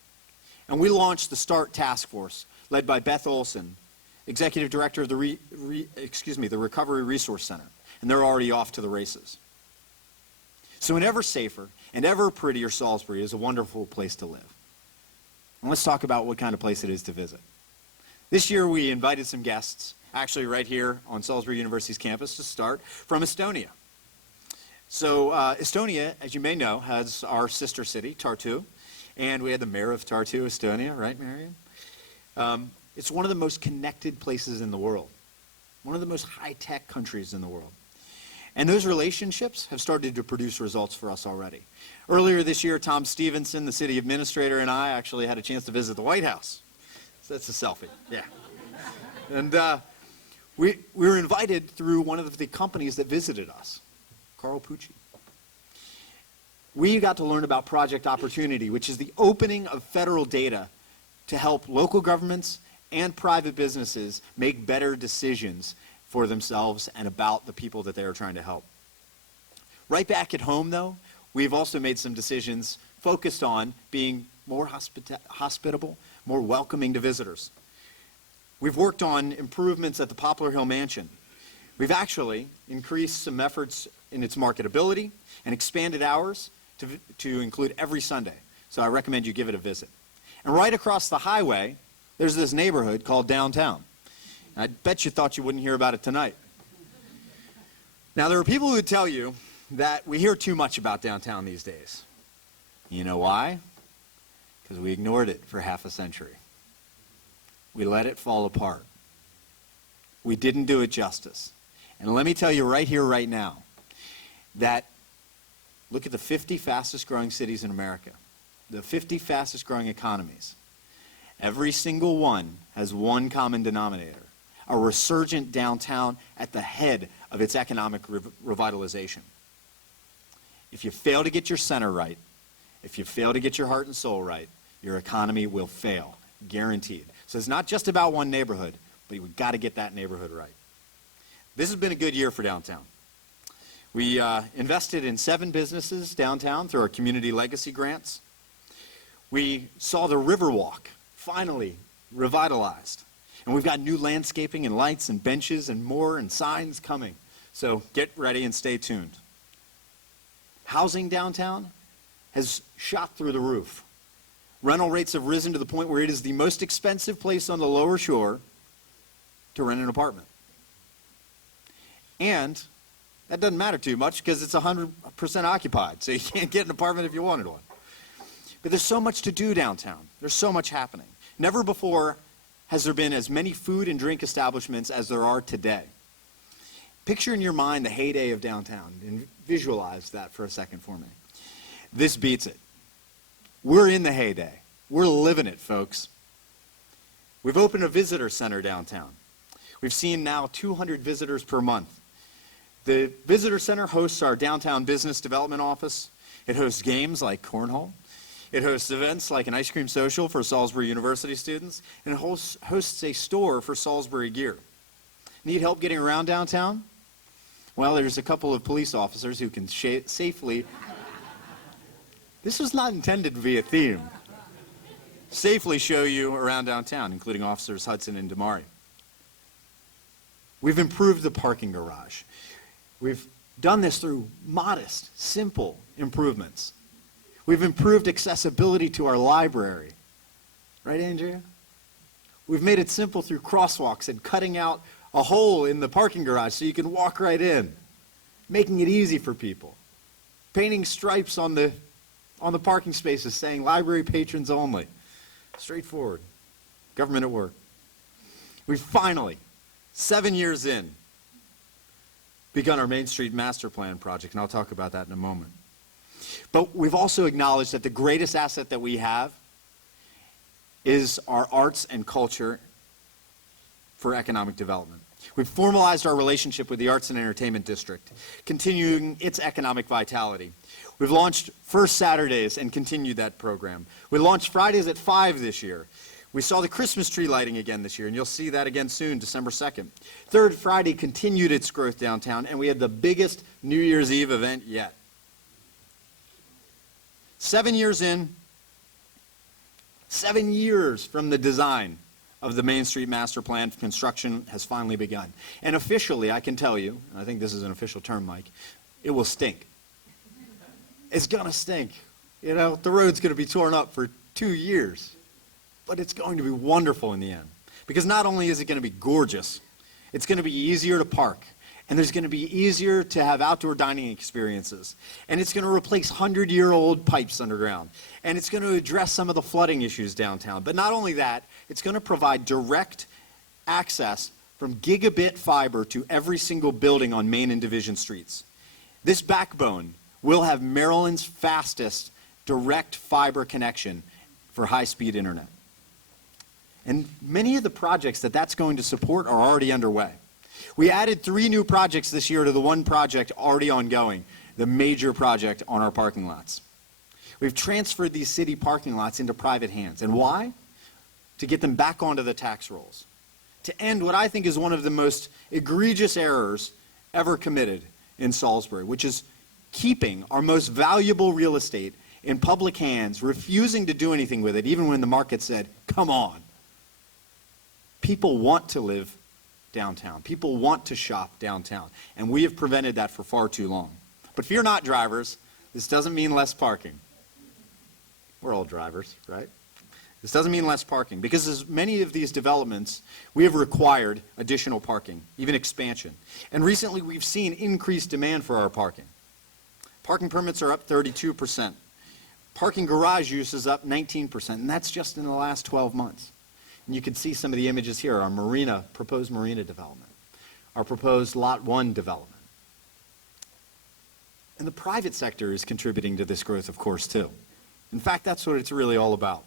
And we launched the START task force, led by Beth Olson, executive director of the Recovery Resource Center, and they're already off to the races. So an ever safer and ever prettier Salisbury is a wonderful place to live. And let's talk about what kind of place it is to visit. This year we invited some guests, actually right here on Salisbury University's campus to start, from Estonia. So Estonia, as you may know, has our sister city, Tartu, and we had the mayor of Tartu, Estonia, right, Marion? It's one of the most connected places in the world, one of the most high-tech countries in the world. And those relationships have started to produce results for us already. Earlier this year, Tom Stevenson, the city administrator, and I actually had a chance to visit the White House. So that's a selfie, yeah. And we were invited through one of the companies that visited us, Carl Pucci. We got to learn about Project Opportunity, which is the opening of federal data to help local governments and private businesses make better decisions for themselves and about the people that they are trying to help. Right back at home, though, we've also made some decisions focused on being more hospitable, more welcoming to visitors. We've worked on improvements at the Poplar Hill Mansion. We've actually increased some efforts in its marketability and expanded hours to include every Sunday. So I recommend you give it a visit. And right across the highway, there's this neighborhood called Downtown. I bet you thought you wouldn't hear about it tonight. Now, there are people who would tell you that we hear too much about downtown these days. You know why? Because we ignored it for half a century. We let it fall apart. We didn't do it justice. And let me tell you right here, right now, that look at the 50 fastest growing cities in America, the 50 fastest growing economies. Every single one has one common denominator: a resurgent downtown at the head of its economic revitalization. If you fail to get your center right, if you fail to get your heart and soul right, your economy will fail, guaranteed. So it's not just about one neighborhood, but we've got to get that neighborhood right. This has been a good year for downtown. We invested in 7 businesses downtown through our community legacy grants. We saw the Riverwalk finally revitalized. And we've got new landscaping and lights and benches and more and signs coming. So get ready and stay tuned. Housing downtown has shot through the roof. Rental rates have risen to the point where it is the most expensive place on the lower shore to rent an apartment. And that doesn't matter too much because it's 100% occupied, so you can't get an apartment if you wanted one. But there's so much to do downtown. There's so much happening. Never before has there been as many food and drink establishments as there are today. Picture in your mind the heyday of downtown and visualize that for a second for me. This beats it. We're in the heyday. We're living it, folks. We've opened a visitor center downtown. We've seen now 200 visitors per month. The visitor center hosts our downtown business development office. It hosts games like cornhole. It hosts events like an ice cream social for Salisbury University students, and it hosts a store for Salisbury gear. Need help getting around downtown? Well, there's a couple of police officers who can safely... This was not intended to be a theme. Safely show you around downtown, including Officers Hudson and Damari. We've improved the parking garage. We've done this through modest, simple improvements. We've improved accessibility to our library. Right, Andrea? We've made it simple through crosswalks and cutting out a hole in the parking garage so you can walk right in, making it easy for people. Painting stripes on the parking spaces saying library patrons only. Straightforward. Government at work. We've finally, 7 years in, begun our Main Street Master Plan project, and I'll talk about that in a moment. But we've also acknowledged that the greatest asset that we have is our arts and culture for economic development. We've formalized our relationship with the Arts and Entertainment District, continuing its economic vitality. We've launched First Saturdays and continued that program. We launched Fridays at 5 this year. We saw the Christmas tree lighting again this year, and you'll see that again soon, December 2nd. Third Friday continued its growth downtown, and we had the biggest New Year's Eve event yet. 7 years in, 7 years from the design of the Main Street Master Plan, construction has finally begun. And officially, I can tell you, and I think this is an official term, Mike, it will stink. It's gonna stink. You know, the road's gonna be torn up for 2 years. But it's going to be wonderful in the end. Because not only is it gonna be gorgeous, it's gonna be easier to park. And there's gonna be easier to have outdoor dining experiences. And it's gonna replace 100-year-old pipes underground. And it's gonna address some of the flooding issues downtown. But not only that, it's gonna provide direct access from gigabit fiber to every single building on Main and Division streets. This backbone will have Maryland's fastest direct fiber connection for high-speed internet. And many of the projects that's going to support are already underway. We added 3 new projects this year to the one project already ongoing, the major project on our parking lots. We've transferred these city parking lots into private hands. And why? To get them back onto the tax rolls. To end what I think is one of the most egregious errors ever committed in Salisbury, which is keeping our most valuable real estate in public hands, refusing to do anything with it, even when the market said, come on. People want to live downtown. People want to shop downtown. And we have prevented that for far too long. But fear not, drivers. This doesn't mean less parking. We're all drivers, right? This doesn't mean less parking, because as many of these developments, we have required additional parking, even expansion. And recently we've seen increased demand for our parking. Parking permits are up 32%. Parking garage use is up 19%, and that's just in the last 12 months. And you can see some of the images here, our marina, proposed marina development, our proposed Lot 1 development. And the private sector is contributing to this growth, of course, too. In fact, that's what it's really all about.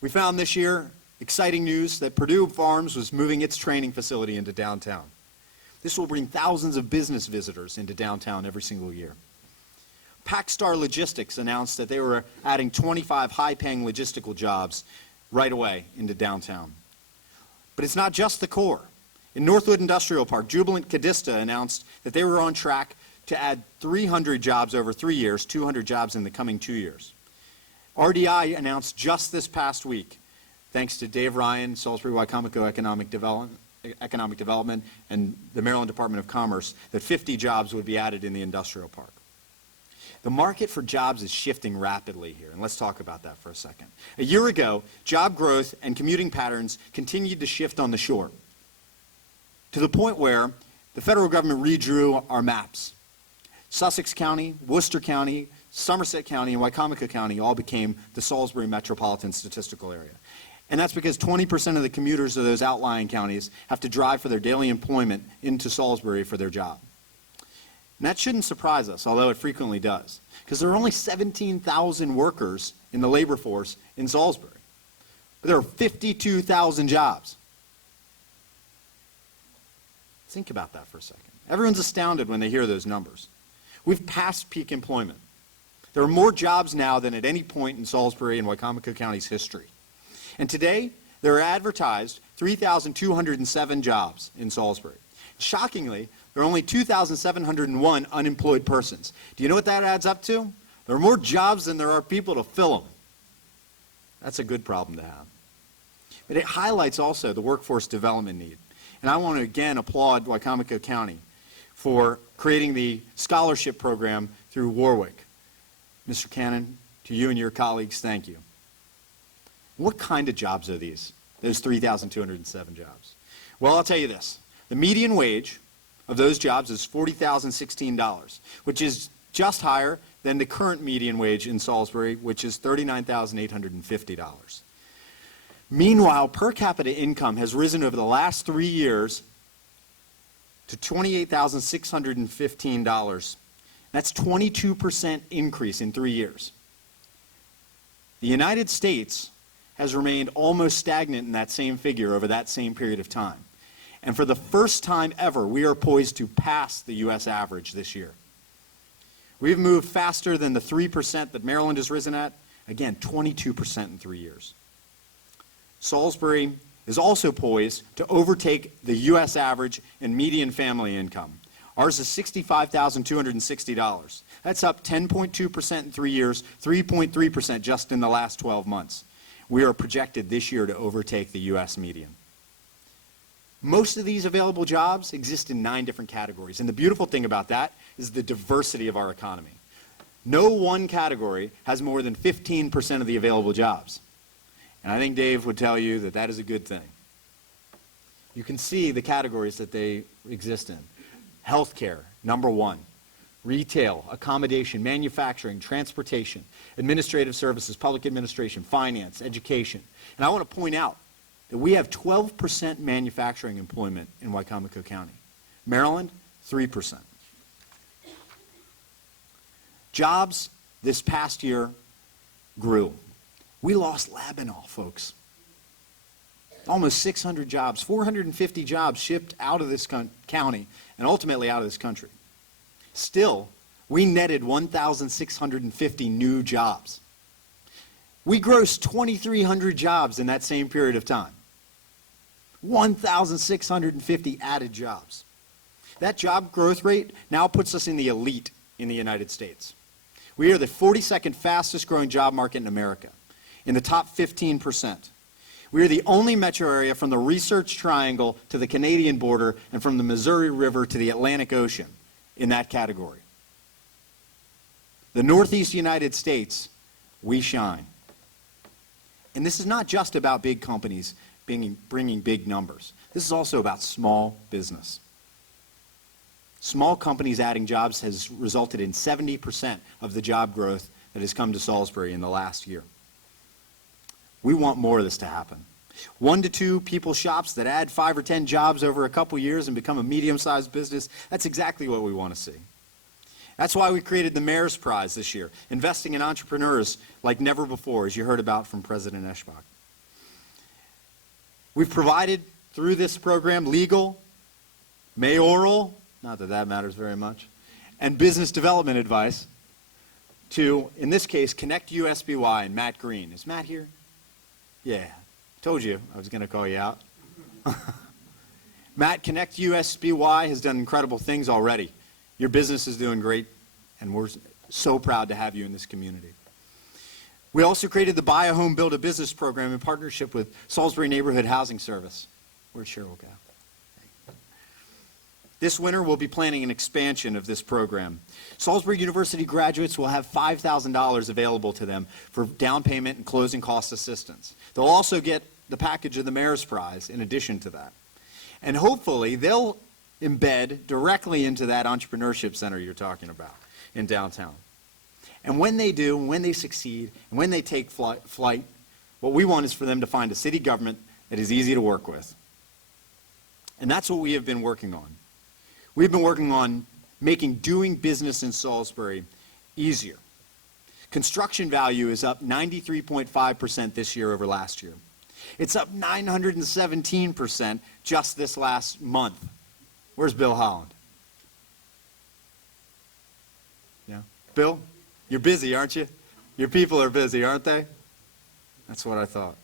We found this year exciting news that Purdue Farms was moving its training facility into downtown. This will bring thousands of business visitors into downtown every single year. Packstar Logistics announced that they were adding 25 high-paying logistical jobs right away into downtown. But it's not just the core. In Northwood Industrial Park, Jubilant Cadista announced that they were on track to add 300 jobs over 3 years, 200 jobs in the coming 2 years. RDI announced just this past week, thanks to Dave Ryan, Salisbury-Wycomico Economic Development, and the Maryland Department of Commerce, that 50 jobs would be added in the industrial park. The market for jobs is shifting rapidly here, and let's talk about that for a second. A year ago, job growth and commuting patterns continued to shift on the shore, to the point where the federal government redrew our maps. Sussex County, Worcester County, Somerset County, and Wycomico County all became the Salisbury Metropolitan Statistical Area. And that's because 20% of the commuters of those outlying counties have to drive for their daily employment into Salisbury for their job. And that shouldn't surprise us, although it frequently does, because there are only 17,000 workers in the labor force in Salisbury. But there are 52,000 jobs. Think about that for a second. Everyone's astounded when they hear those numbers. We've passed peak employment. There are more jobs now than at any point in Salisbury and Wycomico County's history. And today, there are advertised 3,207 jobs in Salisbury. Shockingly, there are only 2,701 unemployed persons. Do you know what that adds up to? There are more jobs than there are people to fill them. That's a good problem to have. But it highlights also the workforce development need. And I want to again applaud Wycomico County for creating the scholarship program through Warwick. Mr. Cannon, to you and your colleagues, thank you. What kind of jobs are these, those 3,207 jobs? Well, I'll tell you this. The median wage of those jobs is $40,016, which is just higher than the current median wage in Salisbury, which is $39,850. Meanwhile, per capita income has risen over the last 3 years to $28,615. That's 22% increase in 3 years. The United States has remained almost stagnant in that same figure over that same period of time. And for the first time ever, we are poised to pass the U.S. average this year. We've moved faster than the 3% that Maryland has risen at. Again, 22% in 3 years. Salisbury is also poised to overtake the U.S. average in median family income. Ours is $65,260. That's up 10.2% in 3 years, 3.3% just in the last 12 months. We are projected this year to overtake the U.S. median. Most of these available jobs exist in 9 different categories, and the beautiful thing about that is the diversity of our economy. No one category has more than 15% of the available jobs. And I think Dave would tell you that that is a good thing. You can see the categories that they exist in. Healthcare, number 1. Retail, accommodation, manufacturing, transportation, administrative services, public administration, finance, education. And I want to point out that we have 12% manufacturing employment in Wycomico County. Maryland, 3%. Jobs this past year grew. We lost Labanal, folks. Almost 600 jobs, 450 jobs shipped out of this county and ultimately out of this country. Still, we netted 1,650 new jobs. We grossed 2,300 jobs in that same period of time. 1,650 added jobs. That job growth rate now puts us in the elite in the United States. We are the 42nd fastest growing job market in America, in the top 15%. We are the only metro area from the Research Triangle to the Canadian border and from the Missouri River to the Atlantic Ocean in that category. The Northeast United States, we shine. And this is not just about big companies bringing big numbers. This is also about small business. Small companies adding jobs has resulted in 70% of the job growth that has come to Salisbury in the last year. We want more of this to happen. 1 to 2 people shops that add 5 or 10 jobs over a couple years and become a medium-sized business, that's exactly what we want to see. That's why we created the Mayor's Prize this year, investing in entrepreneurs like never before, as you heard about from President Eschbach. We've provided, through this program, legal, mayoral, not that that matters very much, and business development advice to, in this case, Connect USBY and Matt Green. Is Matt here? Yeah, told you I was going to call you out. Matt, Connect USBY has done incredible things already. Your business is doing great, and we're so proud to have you in this community. We also created the Buy a Home, Build a Business program in partnership with Salisbury Neighborhood Housing Service. Where'd Cheryl go? This winter, we'll be planning an expansion of this program. Salisbury University graduates will have $5,000 available to them for down payment and closing cost assistance. They'll also get the package of the Mayor's Prize in addition to that. And hopefully, they'll embed directly into that entrepreneurship center you're talking about in downtown. And when they do, when they succeed, and when they take flight, what we want is for them to find a city government that is easy to work with. And that's what we have been working on. We've been working on making doing business in Salisbury easier. Construction value is up 93.5% this year over last year. It's up 917% just this last month. Where's Bill Holland? Yeah. Bill, you're busy, aren't you? Your people are busy, aren't they? That's what I thought.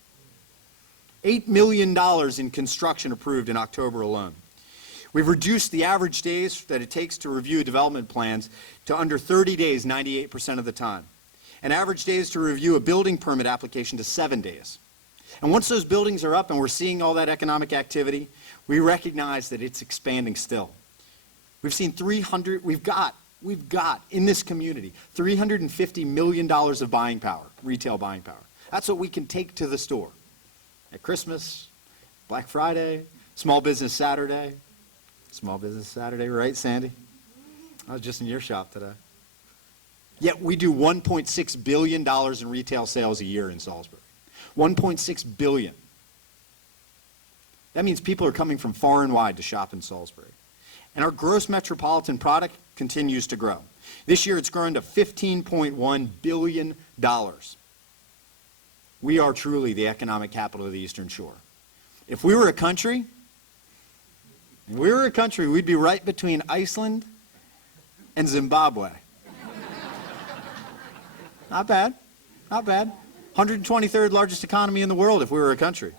$8 million in construction approved in October alone. We've reduced the average days that it takes to review development plans to under 30 days 98% of the time, and average days to review a building permit application to 7 days. And once those buildings are up and we're seeing all that economic activity, we recognize that it's expanding still. We've seen we've got in this community $350 million of buying power, retail buying power. That's what we can take to the store at Christmas, Black Friday, Small Business Saturday. Small Business Saturday, right, Sandy? I was just in your shop today. Yet we do $1.6 billion in retail sales a year in Salisbury. $1.6 billion. That means people are coming from far and wide to shop in Salisbury. And our gross metropolitan product continues to grow. This year it's grown to $15.1 billion. We are truly the economic capital of the Eastern Shore. If we were a country, we'd be right between Iceland and Zimbabwe. Not bad, not bad. 123rd largest economy in the world if we were a country.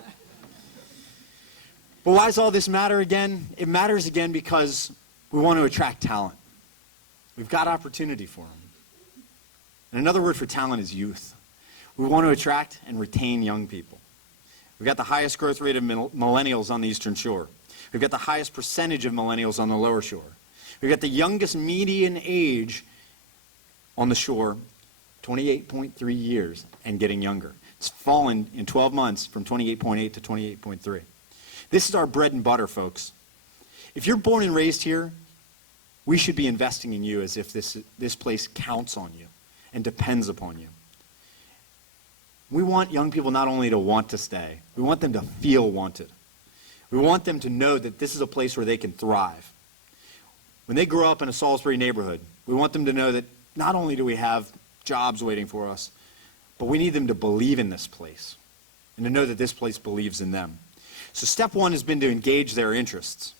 But why does all this matter again? It matters again because we want to attract talent. We've got opportunity for them. And another word for talent is youth. We want to attract and retain young people. We've got the highest growth rate of millennials on the Eastern Shore. We've got the highest percentage of millennials on the lower shore. We've got the youngest median age on the shore, 28.3 years, and getting younger. It's fallen in 12 months from 28.8 to 28.3. This is our bread and butter, folks. If you're born and raised here, we should be investing in you as if this place counts on you and depends upon you. We want young people not only to want to stay, we want them to feel wanted. We want them to know that this is a place where they can thrive. When they grow up in a Salisbury neighborhood, we want them to know that not only do we have jobs waiting for us, but we need them to believe in this place and to know that this place believes in them. So step one has been to engage their interests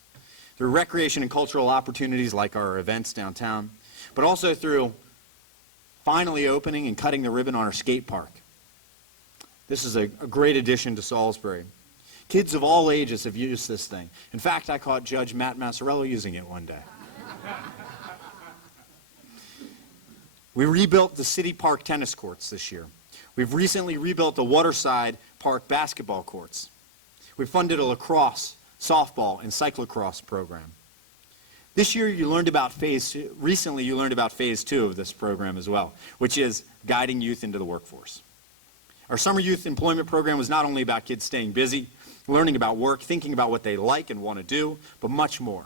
through recreation and cultural opportunities like our events downtown, but also through finally opening and cutting the ribbon on our skate park. This is a great addition to Salisbury. Kids of all ages have used this thing. In fact, I caught Judge Matt Massarello using it one day. We rebuilt the City Park tennis courts this year. We've recently rebuilt the Waterside Park basketball courts. We funded a lacrosse, softball, and cyclocross program. This year recently you learned about phase 2 of this program as well, which is guiding youth into the workforce. Our summer youth employment program was not only about kids staying busy, learning about work, thinking about what they like and want to do, but much more.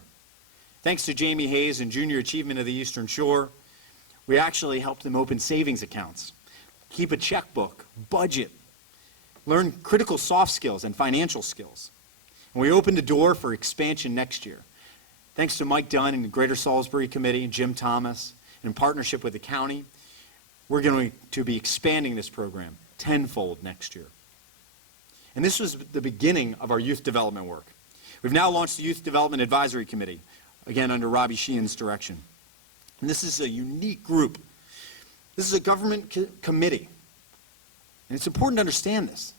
Thanks to Jamie Hayes and Junior Achievement of the Eastern Shore, we actually helped them open savings accounts, keep a checkbook, budget, learn critical soft skills and financial skills. And we opened a door for expansion next year. Thanks to Mike Dunn and the Greater Salisbury Committee and Jim Thomas, and in partnership with the county, we're going to be expanding this program tenfold next year. And this was the beginning of our youth development work. We've now launched the Youth Development Advisory Committee, again under Robbie Sheehan's direction. And this is a unique group. This is a government committee. And it's important to understand this,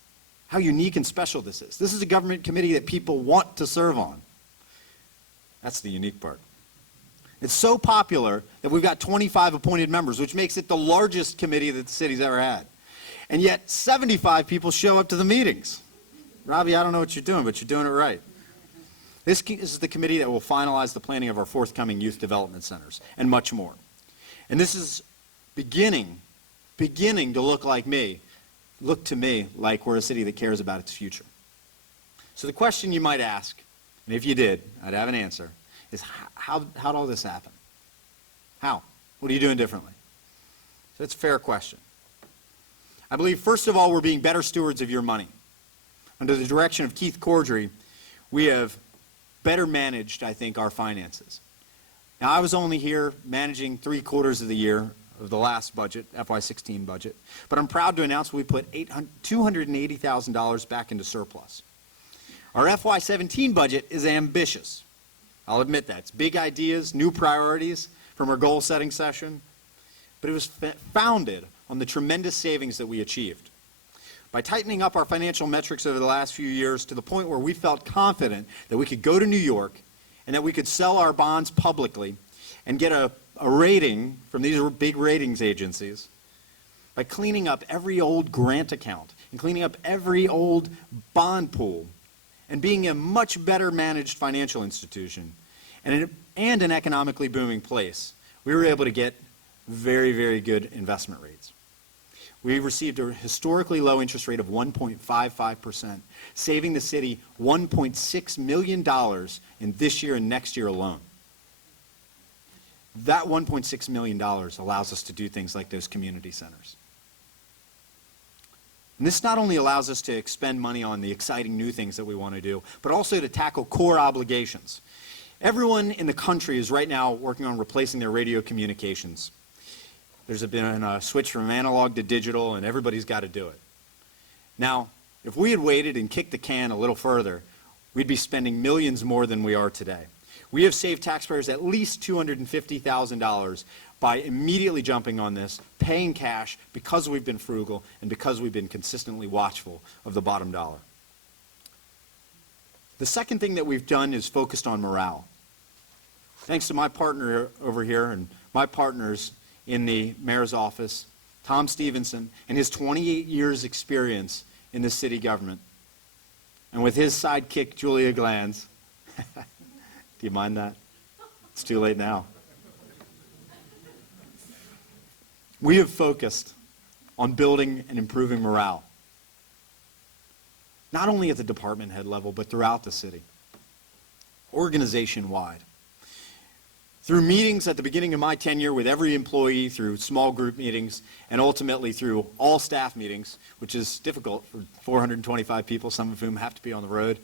how unique and special this is. This is a government committee that people want to serve on. That's the unique part. It's so popular that we've got 25 appointed members, which makes it the largest committee that the city's ever had. And yet 75 people show up to the meetings. Robbie, I don't know what you're doing, but you're doing it right. This is the committee that will finalize the planning of our forthcoming youth development centers and much more. And this is beginning to look to me like we're a city that cares about its future. So the question you might ask, and if you did, I'd have an answer, is how'd all this happen? How? What are you doing differently? So it's a fair question. I believe, first of all, we're being better stewards of your money. Under the direction of Keith Cordry, we have better managed, I think, our finances. Now, I was only here managing 3/4 of the year of the last budget, FY16 budget, but I'm proud to announce we put $280,000 back into surplus. Our FY17 budget is ambitious. I'll admit that. It's big ideas, new priorities from our goal-setting session, but it was founded on the tremendous savings that we achieved. By tightening up our financial metrics over the last few years to the point where we felt confident that we could go to New York and that we could sell our bonds publicly and get a rating from these big ratings agencies, by cleaning up every old grant account and cleaning up every old bond pool and being a much better managed financial institution and an economically booming place, we were able to get very, very good investment rates. We received a historically low interest rate of 1.55%, saving the city $1.6 million in this year and next year alone. That $1.6 million allows us to do things like those community centers. And this not only allows us to expend money on the exciting new things that we want to do, but also to tackle core obligations. Everyone in the country is right now working on replacing their radio communications. There's been a switch from analog to digital, and everybody's got to do it. Now, if we had waited and kicked the can a little further, we'd be spending millions more than we are today. We have saved taxpayers at least $250,000 by immediately jumping on this, paying cash because we've been frugal and because we've been consistently watchful of the bottom dollar. The second thing that we've done is focused on morale. Thanks to my partner over here and my partners in the mayor's office, Tom Stevenson, and his 28 years experience in the city government, and with his sidekick, Julia Glanz. Do you mind that? It's too late now. We have focused on building and improving morale, not only at the department head level, but throughout the city, organization-wide. Through meetings at the beginning of my tenure with every employee, through small group meetings, and ultimately through all staff meetings, which is difficult for 425 people, some of whom have to be on the road,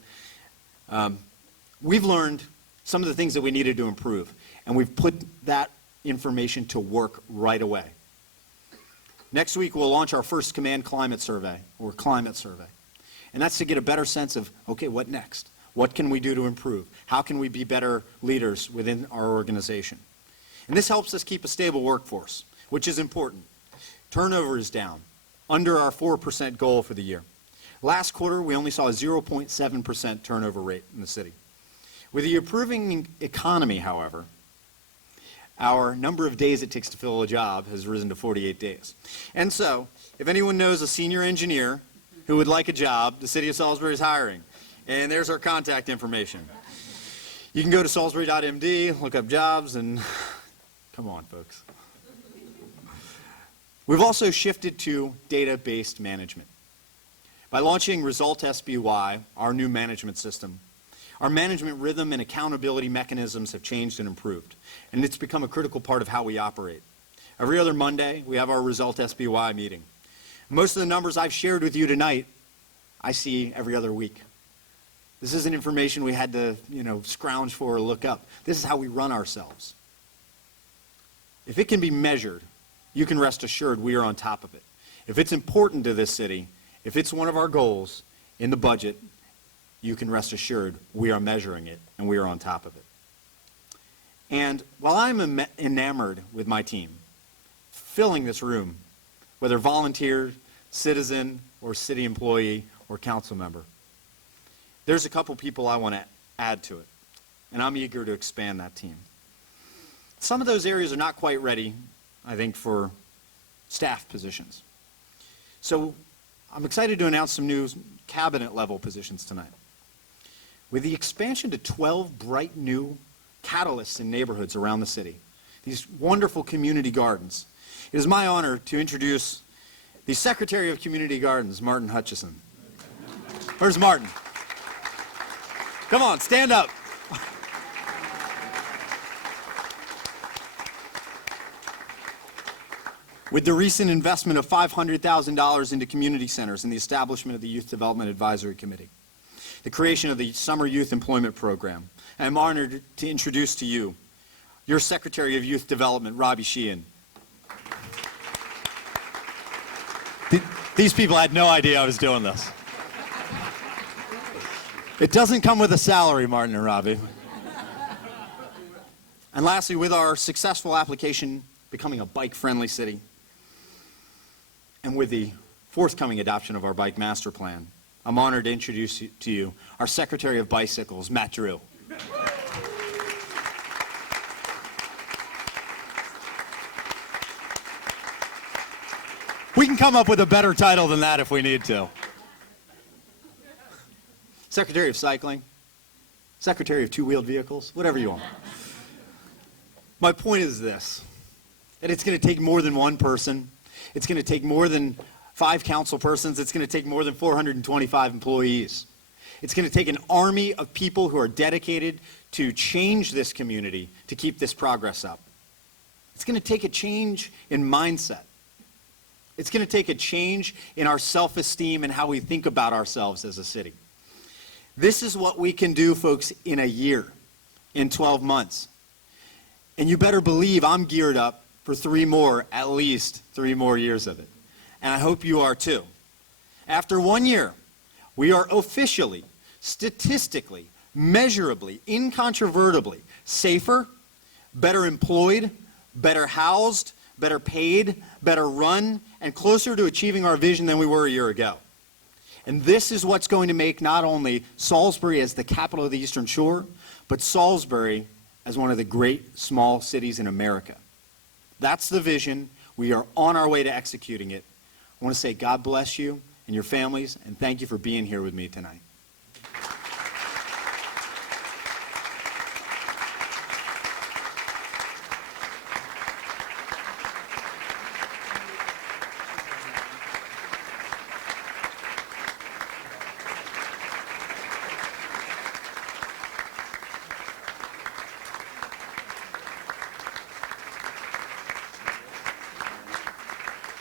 we've learned some of the things that we needed to improve, and we've put that information to work right away. Next week, we'll launch our first command climate survey, or climate survey. And that's to get a better sense of, okay, what next? What can we do to improve? How can we be better leaders within our organization? And this helps us keep a stable workforce, which is important. Turnover is down, under our 4% goal for the year. Last quarter, we only saw a 0.7% turnover rate in the city. With the improving economy, however, our number of days it takes to fill a job has risen to 48 days. And so, if anyone knows a senior engineer who would like a job, the city of Salisbury is hiring. And there's our contact information. You can go to salisbury.md, look up jobs, and come on, folks. We've also shifted to data-based management. By launching Result SBY, our new management system, our management rhythm and accountability mechanisms have changed and improved, and it's become a critical part of how we operate. Every other Monday, we have our Result SBY meeting. Most of the numbers I've shared with you tonight, I see every other week. This isn't information we had to, scrounge for or look up. This is how we run ourselves. If it can be measured, you can rest assured we are on top of it. If it's important to this city, if it's one of our goals in the budget, you can rest assured we are measuring it and we are on top of it. And while I'm enamored with my team, filling this room, whether volunteer, citizen, or city employee, or council member, there's a couple people I want to add to it, and I'm eager to expand that team. some of those areas are not quite ready, I think, for staff positions. So I'm excited to announce some new cabinet-level positions tonight. With the expansion to 12 bright new catalysts in neighborhoods around the city, these wonderful community gardens, it is my honor to introduce the Secretary of Community Gardens, Martin Hutchison. Where's Martin? Come on, stand up. With the recent investment of $500,000 into community centers and the establishment of the Youth Development Advisory Committee, the creation of the Summer Youth Employment Program, I am honored to introduce to you your Secretary of Youth Development, Robbie Sheehan. These people had no idea I was doing this. It doesn't come with a salary, Martin and Robbie. And lastly, with our successful application becoming a bike-friendly city, and with the forthcoming adoption of our Bike Master Plan, I'm honored to introduce to you our Secretary of Bicycles, Matt Drew. We can come up with a better title than that if we need to. Secretary of Cycling, Secretary of Two-Wheeled Vehicles, whatever you want. My point is this, that it's going to take more than one person. It's going to take more than 5 council persons. It's going to take more than 425 employees. It's going to take an army of people who are dedicated to change this community to keep this progress up. It's going to take a change in mindset. It's going to take a change in our self-esteem and how we think about ourselves as a city. This is what we can do, folks, in a year, in 12 months. And you better believe I'm geared up for at least 3 more years of it. And I hope you are too. After 1 year, we are officially, statistically, measurably, incontrovertibly safer, better employed, better housed, better paid, better run, and closer to achieving our vision than we were a year ago. And this is what's going to make not only Salisbury as the capital of the Eastern Shore, but Salisbury as one of the great small cities in America. That's the vision. We are on our way to executing it. I want to say God bless you and your families, and thank you for being here with me tonight.